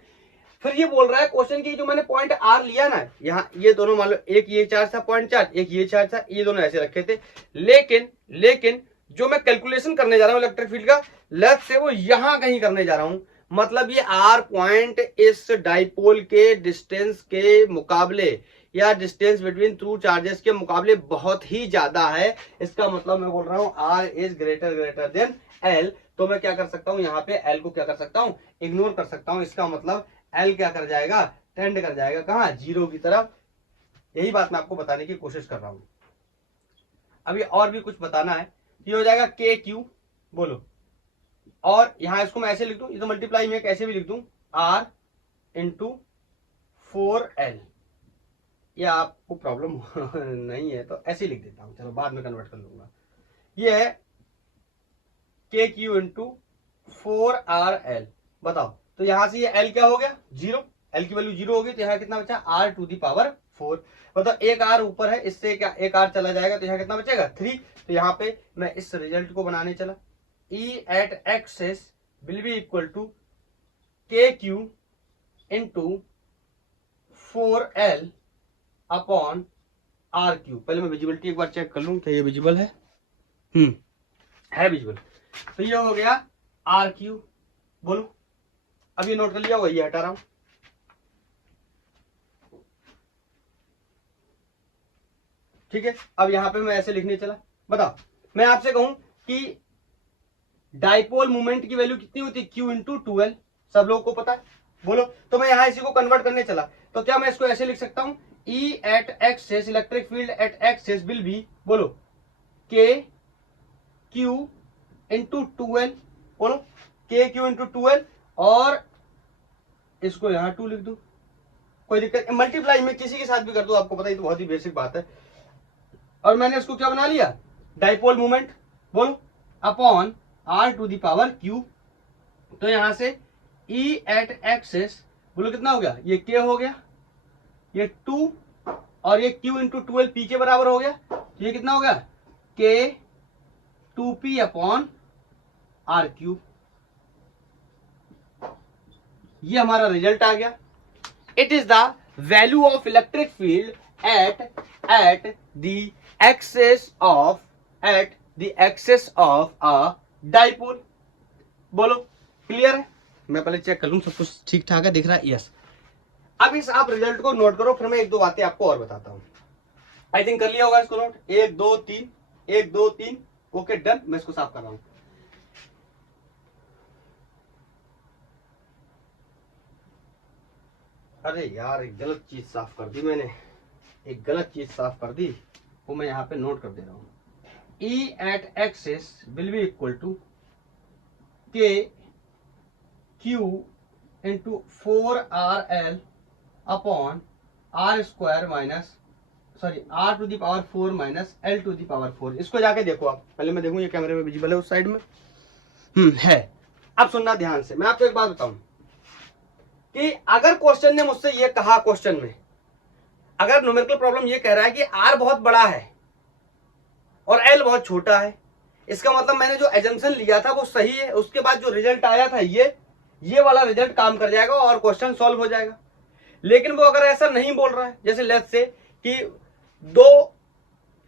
फिर ये बोल रहा है क्वेश्चन की, जो मैंने पॉइंट r लिया ना, यहाँ ये दोनों मान लो, एक ये चार्ज था पॉइंट चार्ज, एक ये चार्ज था, ये दोनों ऐसे रखे थे। लेकिन जो मैं कैलकुलेशन करने जा रहा हूँ इलेक्ट्रिक फील्ड का, लेफ्ट से वो यहां कहीं करने जा रहा हूं। मतलब ये r पॉइंट इस डाइपोल के डिस्टेंस के मुकाबले, या डिस्टेंस बिटवीन टू चार्जेस के मुकाबले बहुत ही ज्यादा है। इसका मतलब मैं बोल रहा हूं r is greater then l। तो मैं क्या कर सकता हूं, यहाँ पे l को क्या कर सकता हूं, इग्नोर कर सकता हूं। इसका मतलब l क्या कर जाएगा, टेंड कर जाएगा कहां, 0 की तरफ। यही बात मैं आपको बताने की कोशिश कर रहा हूं। अभी और भी कुछ बताना है, ये हो जाएगा के क्यू। बोलो, और यहां इसको मैं ऐसे लिख दूं, ये तो मल्टीप्लाई में कैसे भी लिख दूं, r इंटू 4l। या आपको प्रॉब्लम नहीं है तो ऐसे लिख देता हूं, चलो बाद में कन्वर्ट कर लूंगा। ये है के क्यू इंटू 4rl। बताओ, तो यहां से ये l क्या हो गया, 0, l की वैल्यू 0 होगी, तो यहाँ कितना बचा, r⁴। मतलब एक r ऊपर है, इससे क्या एक r चला जाएगा, तो यहाँ कितना बचेगा, 3। तो यहाँ पे मैं इस रिजल्ट को बनाने चला, e at axis will be equal to K Q into 4l upon R Q. पहले मैं विजिबिलिटी एक बार चेक कर लूं, क्या ये विजिबल है, है विजिबल। तो ये हो गया आर क्यू। बोलो, अब ये नोट कर लिया होगा, ये हटा रहा हूं। ठीक है, अब यहां पे मैं ऐसे लिखने चला। बताओ, मैं आपसे कहूं कि डाइपोल मोमेंट की वैल्यू कितनी होती है, क्यू इंटू 2l, सब लोगों को पता है। बोलो, तो मैं यहां इसी को कन्वर्ट करने चला, तो क्या मैं इसको ऐसे लिख सकता हूं, E at axis, electric field eight axis will B, बोलो K Q इंटू 2L, बोलो K Q इंटू 2L, और इसको यहाँ 2 लिख दू, कोई दिक्कत, मल्टीप्लाई में किसी के साथ भी कर दो, आपको पता ही, तो बहुत ही बेसिक बात है। और मैंने इसको क्या बना लिया, डाइपोल मोमेंट, बोलो upon R to the power Q। तो यहां से E एट एक्सिस, बोलो कितना हो गया, ये K हो गया, ये 2, और ये Q इंटू 12 P के बराबर हो गया, तो ये कितना हो गया, K 2P अपॉन R3। ये हमारा रिजल्ट आ गया। It is the value of electric field at the axis of a dipole. बोलो क्लियर है? मैं पहले चेक कर लूं सब कुछ ठीक ठाक है, दिख रहा है, यस। अब इस आप रिजल्ट को नोट करो, फिर मैं एक दो बातें आपको और बताता हूं। आई थिंक कर लिया होगा इसको नोट, 1 2 3, 1 2 3, ओके डन। मैं इसको साफ कर रहा हूं। अरे यार एक गलत चीज साफ कर दी मैंने, एक गलत चीज साफ कर दी, वो मैं यहाँ पे नोट कर दे रहा हूं। E at axis will be equal to K Q into 4RL upon R square minus, sorry R to the power 4 माइनस L टू द पावर 4। इसको जाके देखो आप, पहले मैं देखूं ये कैमरे में विजिबल है उस साइड में, है। अब सुनना ध्यान से, मैं आपको एक बात बताऊं कि अगर क्वेश्चन ने मुझसे ये कहा, क्वेश्चन में अगर न्यूमेरिकल प्रॉब्लम ये कह रहा है कि R बहुत बड़ा है और L बहुत छोटा है, इसका मतलब मैंने जो एजम्पशन लिया था वो सही है, उसके बाद जो रिजल्ट आया था ये वाला रिजल्ट काम कर जाएगा और क्वेश्चन सॉल्व हो जाएगा। लेकिन वो अगर ऐसा नहीं बोल रहा है, जैसे लेट्स से कि दो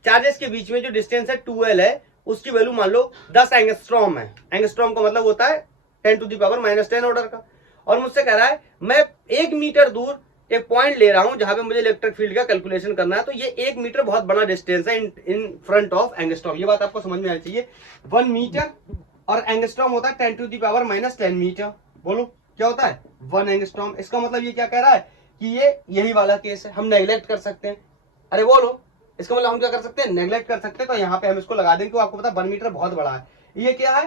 चार्जेस के बीच में जो डिस्टेंस है 2L है, उसकी वैल्यू मान लो 10 एंगस्ट्रॉम है। एंगस्ट्रॉम का मतलब होता है 10 टू द पावर -10 ऑर्डर का, और मुझसे कह रहा है मैं 1 मीटर दूर एक पॉइंट ले रहा हूं जहां पे मुझे इलेक्ट्रिक फील्ड का कैलकुलेशन करना है, तो ये 1 मीटर बहुत बड़ा डिस्टेंस है इन फ्रंट ऑफ एंगस्ट्रॉम। ये बात आपको समझ में आनी चाहिए। 1 मीटर और एंगस्ट्रॉम होता है 10 टू द पावर -10 मीटर। बोलो क्या होता है, 1 एंगस्ट्रॉम। इसका मतलब ये क्या कह रहा है कि ये यही वाला केस है, हम नेग्लेक्ट कर सकते हैं। अरे बोलो, इसका मतलब हम क्या कर सकते हैं, नेग्लेक्ट कर सकते हैं। तो यहाँ पे हम इसको लगा देंगे, आपको पता 1 मीटर बहुत बड़ा है। ये क्या है,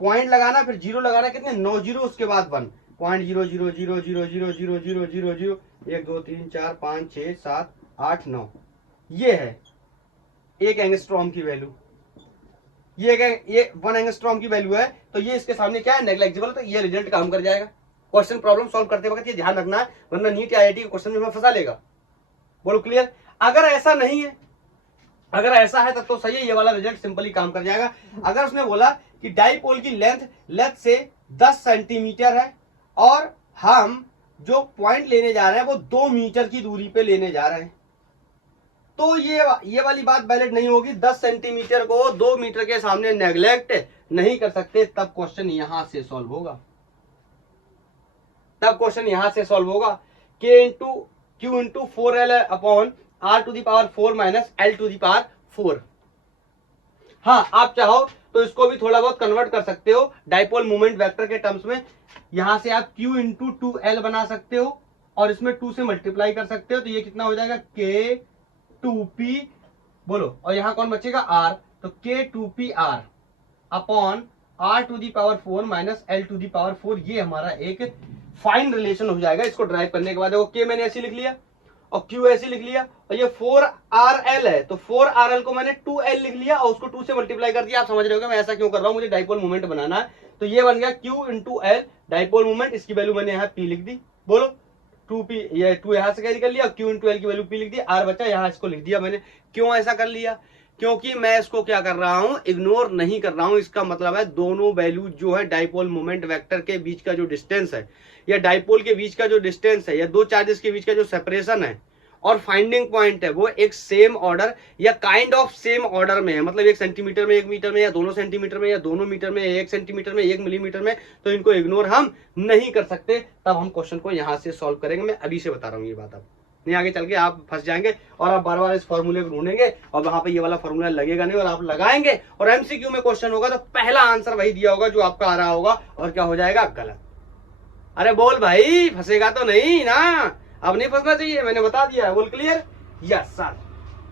पॉइंट लगाना, फिर जीरो लगाना, कितने 9 जीरो, उसके बाद 1, 0.000000000, 1 2 3 4 5 6 7 8 9, ये है 1 एंगस्ट्रॉम की वैल्यू। ये 1 एंगस्ट्रॉम की वैल्यू है, तो ये इसके सामने क्या है, नेग्लेक्जिबल। तो ये रिजल्ट काम कर जाएगा। क्वेश्चन प्रॉब्लम सॉल्व करते वक्त ये ध्यान रखना है, वरना नीट IIT के क्वेश्चन में फंसा लेगा। बोलो क्लियर? अगर ऐसा नहीं है, अगर ऐसा है तब तो सही है, ये वाला रिजल्ट सिंपली काम कर जाएगा। अगर उसने बोला कि डाइपोल की लेंथ से 10 सेंटीमीटर है और हम जो पॉइंट लेने जा रहे हैं वो 2 मीटर की दूरी पे लेने जा रहे हैं, तो ये वाली बात वैलिड नहीं होगी। 10 सेंटीमीटर को 2 मीटर के सामने नेग्लेक्ट नहीं कर सकते, तब क्वेश्चन यहां से सॉल्व होगा, तब क्वेश्चन यहां से सॉल्व होगा। K into Q into 4L upon R to the power 4 माइनस L टू द पावर 4। हाँ, आप चाहो तो इसको भी थोड़ा बहुत कन्वर्ट कर सकते हो डाइपोल मोमेंट वेक्टर के टर्म्स में। यहां से आप Q इंटू 2L बना सकते हो और इसमें 2 से मल्टीप्लाई कर सकते हो, तो ये कितना हो जाएगा, K 2P, बोलो, और यहां कौन बचेगा, R, तो K 2PR upon R to the power 4 माइनस L टू दी पावर 4। ये हमारा एक फाइन रिलेशन हो जाएगा। इसको ड्राइव करने के बाद देखो, K मैंने ऐसे लिख लिया और Q ऐसे लिख लिया, और ये 4RL है, तो 4RL को मैंने 2L लिख लिया और उसको 2 से मल्टीप्लाई कर दिया। आप समझ रहे हो मैं ऐसा क्यों कर रहा हूं, मुझे डाइपोल मोमेंट बनाना है। तो ये बन गया Q into L dipole moment, इसकी वैल्यू मैंने यहाँ P लिख दी। बोलो 2P, ये 2 यहां से कैरी कर लिया, Q इंटू L की वैल्यू P लिख दी, R बचा, यहाँ इसको लिख दिया मैंने। क्यों ऐसा कर लिया, क्योंकि मैं इसको क्या कर रहा हूं, इग्नोर नहीं कर रहा हूं। इसका मतलब है दोनों वैल्यू जो है डाइपोल मोमेंट वेक्टर के बीच का जो डिस्टेंस है, या डाइपोल के बीच का जो डिस्टेंस है, या दो चार्जेस के बीच का जो सेपरेशन है और फाइंडिंग पॉइंट है, वो एक सेम ऑर्डर या काइंड ऑफ सेम ऑर्डर में है। मतलब 1 सेंटीमीटर में, 1 मीटर में, या दोनों सेंटीमीटर में, या दोनों मीटर में, 1 सेंटीमीटर में, 1 मिलीमीटर में, तो इनको इग्नोर हम नहीं कर सकते। तब हम क्वेश्चन को यहां से सॉल्व करेंगे। मैं अभी से बता रहा हूं ये बात, अब नहीं आगे चल के आप फंस जाएंगे और आप बार बार इस फॉर्मूले को ढूंढेंगे और वहां पे ये वाला फॉर्मूला लगेगा नहीं, और आप लगाएंगे और MCQ में क्वेश्चन होगा तो पहला आंसर वही दिया होगा जो आपका आ रहा होगा, और क्या हो जाएगा, गलत। अरे बोल भाई, फंसेगा तो नहीं ना, अब नहीं फंसना चाहिए, मैंने बता दिया है। बोल क्लियर? यस सर,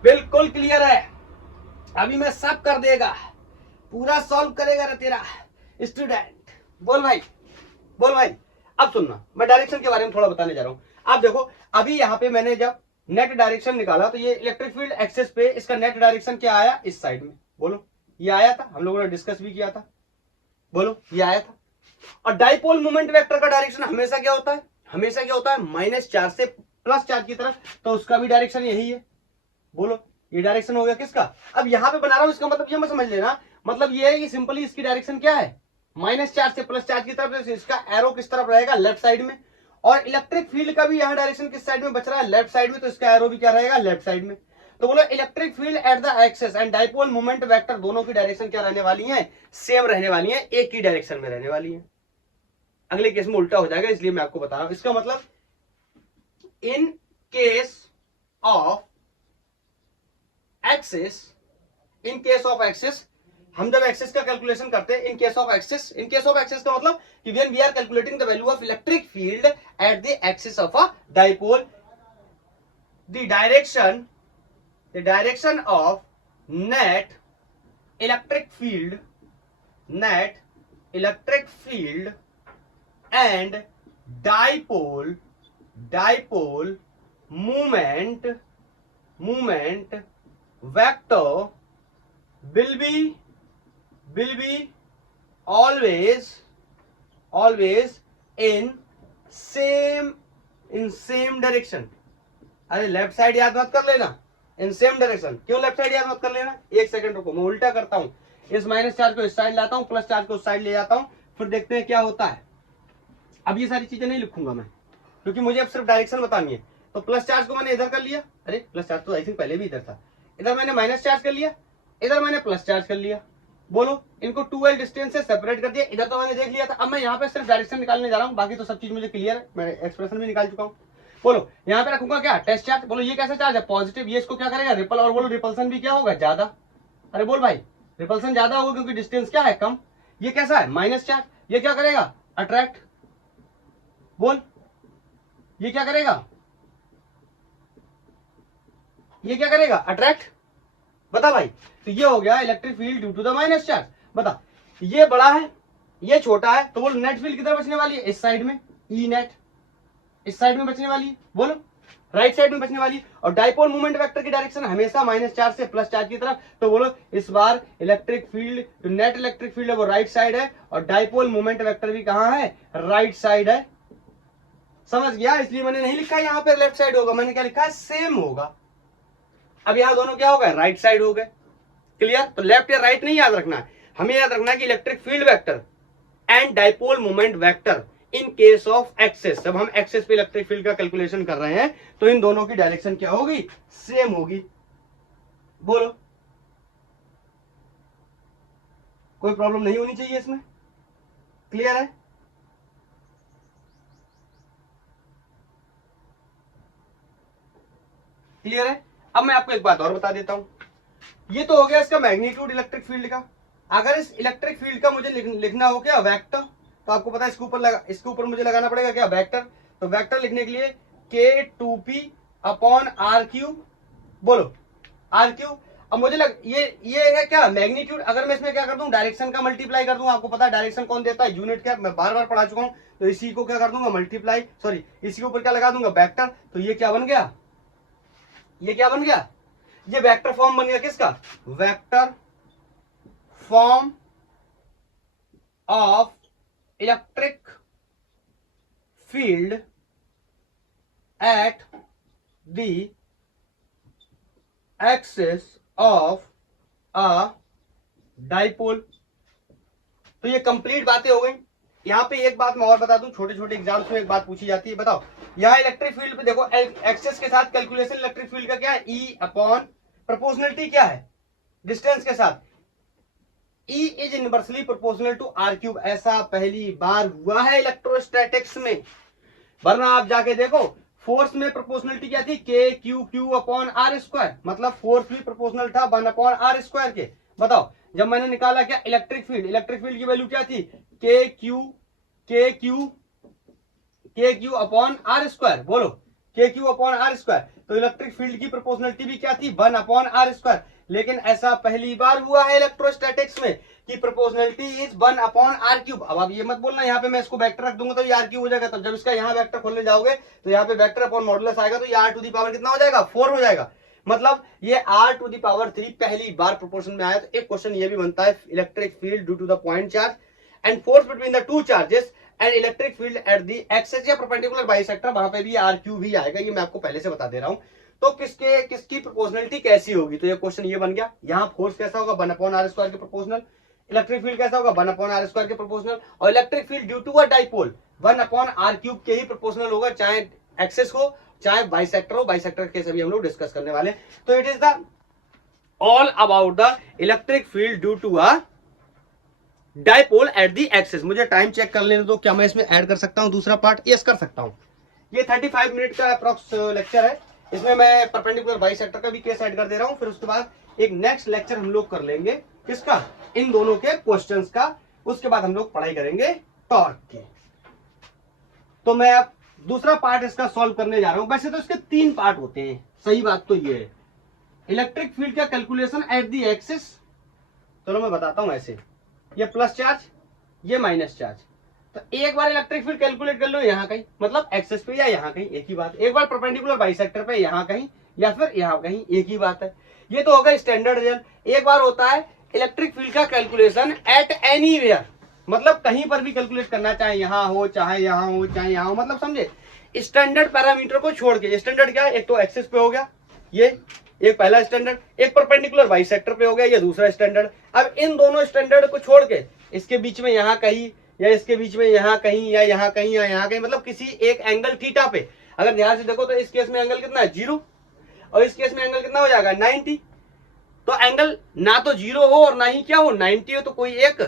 बिल्कुल क्लियर है। अभी मैं सब कर देगा, पूरा सॉल्व करेगा रे तेरा स्टूडेंट। बोल भाई, बोल भाई। अब सुनना, मैं डायरेक्शन के बारे में थोड़ा बताने जा रहा हूं। आप देखो, अभी यहां पे मैंने जब नेट डायरेक्शन निकाला तो ये इलेक्ट्रिक फील्ड एक्सेस पे इसका नेट डायरेक्शन क्या आया, इस साइड में। बोलो, ये आया था, हम लोगों ने डिस्कस भी किया था। बोलो, ये आया था। और डाइपोल मोमेंट वेक्टर का डायरेक्शन हमेशा क्या होता है, हमेशा क्या होता है, माइनस चार्ज से प्लस चार्ज की तरफ, तो उसका भी डायरेक्शन यही है। बोलो, ये डायरेक्शन हो गया किसका। अब यहां पे बना रहा हूं, इसका मतलब ये मत समझ लेना, मतलब ये है कि सिंपली इसकी डायरेक्शन क्या है, माइनस चार्ज से प्लस चार्ज की तरफ, इसका एरो किस तरफ रहेगा, लेफ्ट साइड में। और इलेक्ट्रिक फील्ड का भी यहाँ डायरेक्शन किस साइड में बच रहा है, लेफ्ट साइड में, तो इसका एरो भी क्या रहेगा, लेफ्ट साइड में। तो बोलो, electric field at the axis and dipole moment vector दोनों की डायरेक्शन क्या रहने वाली है, सेम रहने वाली है, एक ही डायरेक्शन में रहने वाली है। अगले केस में उल्टा हो जाएगा, इसलिए मैं आपको बता रहा हूं। इसका मतलब in case of axis, in case of axis, हम जब एक्सिस का कैलकुलेशन करते हैं, in case of axis, in case of axis का मतलब कि when we are calculating the value of electric field at the axis of a dipole, the direction of net electric field, net electric field and dipole movement vector will be always in same direction। अरे left side याद मत कर लेना, in same direction. क्यों left side याद मत कर लेना, एक सेकंड रुको, मैं उल्टा करता हूं, इस माइनस चार्ज को इस साइड लाता हूं, प्लस चार्ज को उस साइड ले जाता हूं, फिर देखते हैं क्या होता है। अब ये सारी चीजें नहीं लिखूंगा मैं, क्योंकि मुझे अब सिर्फ डायरेक्शन बतानी है। तो प्लस चार्ज को मैंने इधर कर लिया, अरे प्लस चार्ज तो आई थिंक पहले भी इधर था, इधर मैंने माइनस चार्ज कर लिया, इधर मैंने प्लस चार्ज कर लिया। बोलो, इनको 2l डिस्टेंस से सेपरेट कर दिया, इधर तो मैंने देख लिया था। अब मैं यहाँ पे सिर्फ डायरेक्शन निकालने जा रहा हूँ, बाकी तो सब चीज मुझे क्लियर है, मैं एक्सप्रेशन भी निकाल चुका हूँ। बोलो, यहाँ पे रखूंगा क्या, टेस्ट चार्ज। बोलो, ये कैसा चार्ज है, पॉजिटिव, ये इसको क्या करेगा, रिपल। और बोलो, रिपल्सन भी क्या होगा, ज्यादा। अरे बोल भाई, रिपल्सन ज्यादा होगा क्योंकि डिस्टेंस क्या है, कम। ये कैसा है, माइनस चार्ज, ये क्या करेगा, अट्रैक्ट। बोल, ये क्या करेगा, ये क्या करेगा, अट्रैक्ट। बता भाई। तो ये हो गया electric field due to the minus charge. बता, ये बड़ा है, ये छोटा है, तो बोल नेट फील्ड किधर बचने वाली है, इस साइड में, ई नेट इस साइड में बचने वाली है। बोलो, राइट साइड में बचने वाली है। और डाइपोल मूवमेंट वेक्टर की डायरेक्शन हमेशा माइनस चार्ज से प्लस चार्ज की तरफ। तो बोलो, इस बार इलेक्ट्रिक फील्ड, जो नेट इलेक्ट्रिक फील्ड है वो राइट साइड है, और डाइपोल मूवमेंट वेक्टर भी कहां है, राइट साइड है। समझ गया, इसलिए मैंने नहीं लिखा यहाँ पे लेफ्ट साइड होगा, मैंने क्या लिखा है, सेम होगा। अब यहाँ दोनों क्या हो गए, राइट साइड हो गए। क्लियर। तो लेफ्ट या राइट नहीं याद रखना है, हमें याद रखना है कि electric field vector and dipole moment vector in case of axis, जब हम एक्सेस पे इलेक्ट्रिक फील्ड का कैलकुलेशन कर रहे हैं तो इन दोनों की डायरेक्शन क्या होगी, सेम होगी। बोलो, कोई प्रॉब्लम नहीं होनी चाहिए इसमें। क्लियर है। क्लियर है। अब मैं आपको एक बात और बता देता हूं, ये तो हो गया इसका मैग्नीट्यूड इलेक्ट्रिक फील्ड का। अगर इस इलेक्ट्रिक फील्ड का मुझे लिखना हो क्या, वेक्टर, तो आपको पता है इसके ऊपर मुझे लगाना पड़ेगा क्या, वेक्टर। तो वेक्टर लिखने के लिए K2P अपॉन R क्यूब। बोलो, R क्यूब। अब मुझे ये है क्या, मैग्नीट्यूड। अगर मैं इसमें क्या कर दूं, डायरेक्शन का मल्टीप्लाई कर दूं, आपको पता है डायरेक्शन कौन देता है, यूनिट क्या, मैं बार बार पढ़ा चुका हूं। तो इसी को क्या कर दूंगा, मल्टीप्लाई, सॉरी, इसी के ऊपर क्या लगा दूंगा, वेक्टर। तो ये क्या बन गया, ये क्या बन गया, ये वेक्टर फॉर्म बन गया किसका, vector form of electric field at the axis of a dipole. तो ये कंप्लीट बातें हो गई। यहां पे एक बात मैं और बता दूं, छोटे छोटे एग्जाम्स में एक बात पूछी जाती है। बताओ, यहाँ इलेक्ट्रिक फील्ड पे देखो, एक्सेस के साथ कैलकुलेशन इलेक्ट्रिक फील्ड का क्या है, ई अपॉन प्रोपोर्शनलिटी क्या है, डिस्टेंस के साथ, E is inversely proportional to R cube. ऐसा पहली बार हुआ है इलेक्ट्रोस्टैटिक्स में, वरना आप जाके देखो फोर्स में प्रोपोर्शनलिटी क्या थी, K Q Q upon R square, मतलब फोर्स भी प्रोपोर्शनल था 1 अपॉन आर स्क्वायर के। बताओ, जब मैंने निकाला क्या इलेक्ट्रिक फील्ड की वैल्यू क्या थी, K Q upon R square. बोलो, K Q upon R square. तो इलेक्ट्रिक फील्ड की प्रोपोर्शनलिटी भी क्या थी, 1 अपॉन आर स्क्वायर। लेकिन ऐसा पहली बार हुआ है इलेक्ट्रोस्टैटिक्स में कि proportionality is 1 upon R cube. अब आप ये मत बोलना यहाँ पे मैं इसको वेक्टर रख दूंगा तो ये आर क्यूब हो जाएगा, तब जब इसका यहाँ वेक्टर खोलने जाओगे तो यहाँ पे वेक्टर अपॉन मॉडुलस आएगा तो ये आर टू दी पावर कितना हो जाएगा, 4 हो जाएगा। मतलब ये आर टू दी पावर 3 पहली बार प्रोपोर्शन में आया। तो एक क्वेश्चन ये भी बनता है, electric field due to the point charge and force between the two charges and electric field at the axis या परपेंडिकुलर बाइसेक्टर, वहां पे भी आर क्यूब ही आएगा। ये मैं आपको पहले से बता दे रहा हूं। तो किसकी प्रोपोर्शनलिटी कैसी होगी, तो ये क्वेश्चन ये बन गया। यहाँ फोर्स कैसा होगा, 1 अपॉन आर स्क्वायर के प्रोपोर्शनल। इलेक्ट्रिक फील्ड कैसा होगा, 1 अपॉन आर स्क्वायर के प्रोपोर्शनल। और electric field due to a dipole 1 upon R cube के ही प्रोपोर्शनल होगा, चाहे एक्सिस हो चाहे बाइसेक्टर हो। बाइसेक्टर के सभी हम लोग डिस्कस करने वाले। तो it is the all about the electric field due to a dipole at the axis. मुझे टाइम चेक कर लेने दो, क्या मैं इसमें ऐड कर सकता हूं दूसरा पार्ट? यस कर सकता हूं। ये 35 मिनट का अप्रॉक्स लेक्चर है। इसमें मैं परपेंडिकुलर बाइसेक्टर का भी केस ऐड कर दे रहा हूं। फिर उसके बाद एक नेक्स्ट लेक्चर हम लोग कर लेंगे किसका, इन दोनों के क्वेश्चंस का। उसके बाद हम लोग पढ़ाई करेंगे टॉर्क की। तो मैं अब दूसरा पार्ट इसका सॉल्व करने जा रहा हूं। वैसे तो इसके 3 पार्ट होते हैं, सही बात तो ये है। इलेक्ट्रिक फील्ड का कैलकुलेशन एट दी एक्सिस, चलो मैं बताता हूं। ऐसे ये प्लस चार्ज, ये माइनस चार्ज। तो एक बार इलेक्ट्रिक फील्ड कैलकुलेट कर लो यहाँ कहीं, मतलब एक्सिस पे या यहाँ कहीं, एक ही बात। एक बार परपेंडिकुलर बाइसेक्टर पे यहाँ कहीं या फिर यहाँ कहीं, एक ही बात है। ये तो होगा स्टैंडर्ड रिजल्ट। एक बार होता है इलेक्ट्रिक फील्ड का कैलकुलेशन एट एनीवेयर, मतलब कहीं पर भी कैलकुलेट करना, चाहे यहाँ हो चाहे यहाँ हो चाहे यहाँ हो, मतलब समझे स्टैंडर्ड पैरामीटर को छोड़ के। स्टैंडर्ड क्या है, एक तो एक्सिस पे हो गया ये एक पहला स्टैंडर्ड, एक परपेंडिकुलर बाइसेक्टर पे हो गया ये दूसरा स्टैंडर्ड। अब इन दोनों स्टैंडर्ड को छोड़ के इसके बीच में यहाँ कहीं या इसके बीच में यहाँ कहीं या यहाँ कहीं या यहाँ कहीं, मतलब किसी एक एंगल थीटा पे अगर ध्यान से देखो तो इस केस में एंगल कितना है, 0, और इस केस में एंगल कितना हो जाएगा, 90। तो एंगल ना तो 0 हो और ना ही क्या हो, 90 हो। तो कोई एक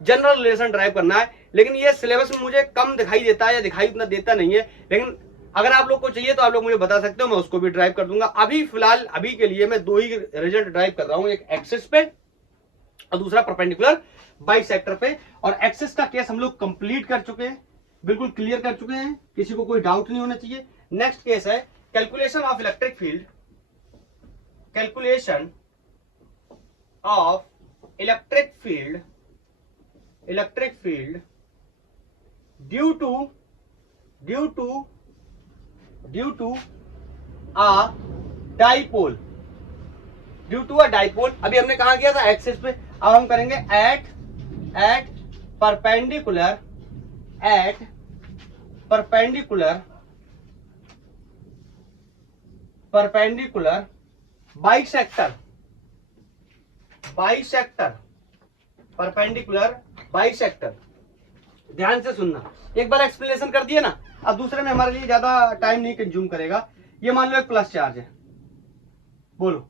जनरल रिलेशन ड्राइव करना है। लेकिन ये सिलेबस में मुझे कम दिखाई देता है या दिखाई उतना देता नहीं है। लेकिन अगर आप लोग को चाहिए तो आप लोग मुझे बता सकते हो, मैं उसको भी ड्राइव कर दूंगा। अभी फिलहाल अभी के लिए मैं 2 ही रिजल्ट ड्राइव कर रहा हूं, एक एक्सिस पे और दूसरा परपेंडिकुलर बाइसेक्टर पे। और एक्सिस का केस हम लोग कंप्लीट कर चुके हैं, बिल्कुल क्लियर कर चुके हैं, किसी को कोई डाउट नहीं होना चाहिए। नेक्स्ट केस है calculation of electric field, calculation of electric field due to a dipole, अभी हमने कहा किया था, एक्सिस पे। अब हम करेंगे at perpendicular bisector, perpendicular bisector. ध्यान से सुनना, एक बार एक्सप्लेनेशन कर दिया ना, अब दूसरे में हमारे लिए ज्यादा टाइम नहीं कंज्यूम करेगा। ये मान लो एक प्लस चार्ज है, बोलो,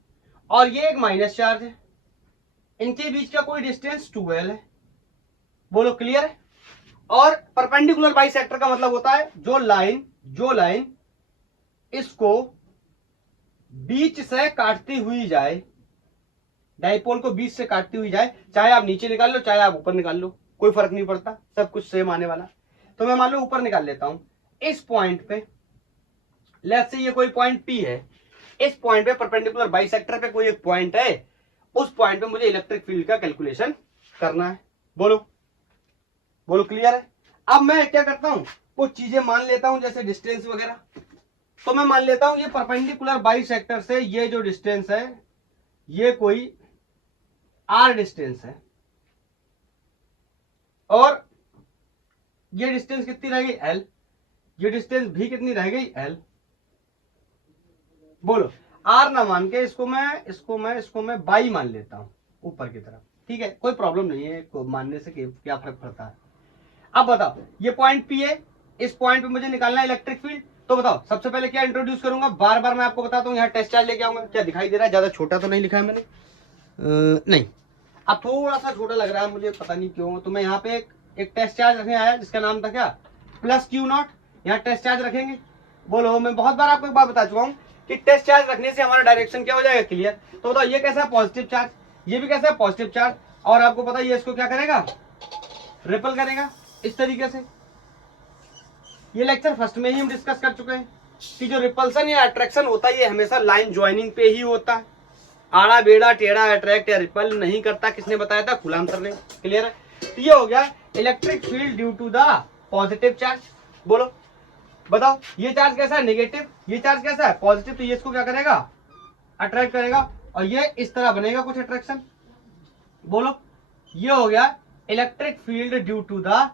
और ये एक माइनस चार्ज है। इनके बीच का कोई डिस्टेंस 12 है, बोलो क्लियर है। और परपेंडिकुलर बाइसेक्टर का मतलब होता है जो लाइन इसको बीच से काटती हुई जाए, डाइपोल को बीच से काटती हुई जाए, चाहे आप नीचे निकाल लो चाहे आप ऊपर निकाल लो, कोई फर्क नहीं पड़ता, सब कुछ सेम आने वाला। तो मैं मान लो ऊपर निकाल लेता हूं, इस पॉइंट पे लेट्स से ये कोई पॉइंट P है, इस पॉइंट पे परपेंडिकुलर बाइसेक्टर पे कोई एक पॉइंट है, उस पॉइंट पे मुझे इलेक्ट्रिक फील्ड का कैलकुलेशन करना है। बोलो क्लियर है। अब मैं क्या करता हूं, कुछ चीजें मान लेता हूं जैसे डिस्टेंस वगैरह। तो मैं मान लेता हूं ये परपेंडिकुलर बाइसेक्टर से ये जो डिस्टेंस है ये कोई R डिस्टेंस है, और ये डिस्टेंस कितनी रह गई, L। ये डिस्टेंस भी कितनी रह गई, L। बोलो, R ना मान के इसको मैं बाई मान लेता हूं ऊपर की तरफ, ठीक है, कोई प्रॉब्लम नहीं है, मानने से क्या फर्क पड़ता है। अब बताओ ये पॉइंट P है, इस पॉइंट पे मुझे निकालना है इलेक्ट्रिक फील्ड। तो बताओ सबसे पहले क्या इंट्रोड्यूस करूंगा, बार बार मैं आपको बताता हूं, यहाँ टेस्ट चार्ज लेके आऊंगा। क्या दिखाई दे रहा है, ज्यादा छोटा तो नहीं लिखा है मैंने, नहीं, अब थोड़ा सा छोटा लग रहा है मुझे, पता नहीं क्यों। तो मैं यहाँ पे एक टेस्ट चार्ज रखने आया जिसका नाम था क्या, प्लस Q0। यहाँ टेस्ट चार्ज रखेंगे। बोलो, मैं बहुत बार आपको एक बात बता चुका हूँ कि टेस्ट चार्ज रखने से हमारा डायरेक्शन क्या हो जाएगा, क्लियर। तो बताओ ये कैसा है, पॉजिटिव चार्ज, ये भी कैसा है, पॉजिटिव चार्ज। और आपको पता है ये इसको क्या करेगा, रिपल करेगा इस तरीके से। ये लेक्चर फर्स्ट में ही हम डिस्कस कर चुके हैं, कि जो रिपल्सन या अट्रैक्शन होता है ये हमेशा लाइन ज्वाइनिंग पे ही होता है, आड़ा बेड़ा टेढ़ा अट्रैक्ट या रिपल नहीं करता। किसने बताया था? गुलाम सर ने। क्लियर है? तो ये हो गया electric field due to the positive charge. बोलो बताओ, ये चार्ज कैसा है? नेगेटिव। ये चार्ज कैसा है? पॉजिटिव। तो ये इसको क्या करेगा? अट्रैक्ट करेगा, और ये इस तरह बनेगा कुछ अट्रैक्शन। बोलो, ये हो गया electric field due to the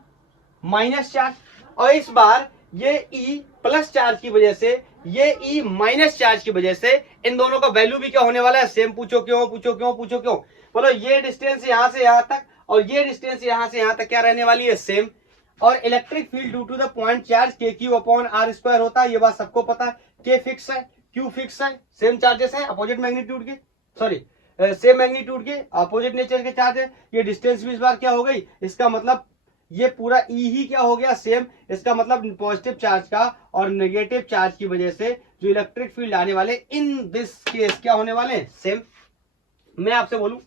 minus charge. और इस बार ये ई प्लस चार्ज की वजह से, ये ई माइनस चार्ज की वजह से इन दोनों का वैल्यू भी क्या होने वाला है? सेम। पूछो क्यों? पूछो क्यों? पूछो क्यों? बोलो, ये डिस्टेंस यहां से यहां तक और ये डिस्टेंस यहां से यहां तक क्या रहने वाली है? सेम। और electric field due to the point charge K Q upon R square होता है। ये बात सबको पता है। के फिक्स है, क्यू फिक्स है, सेम चार्जेस है अपोजिट मैग्नीट्यूड के, सॉरी सेम मैग्नीट्यूड के अपोजिट नेचर के चार्ज है। ये डिस्टेंस भी इस बार क्या हो गई? इसका मतलब ये पूरा ई ही क्या हो गया? सेम। इसका मतलब पॉजिटिव चार्ज का और नेगेटिव चार्ज की वजह से जो इलेक्ट्रिक फील्ड आने वाले इन दिस केस क्या होने वाले? सेम। मैं आपसे बोलूं,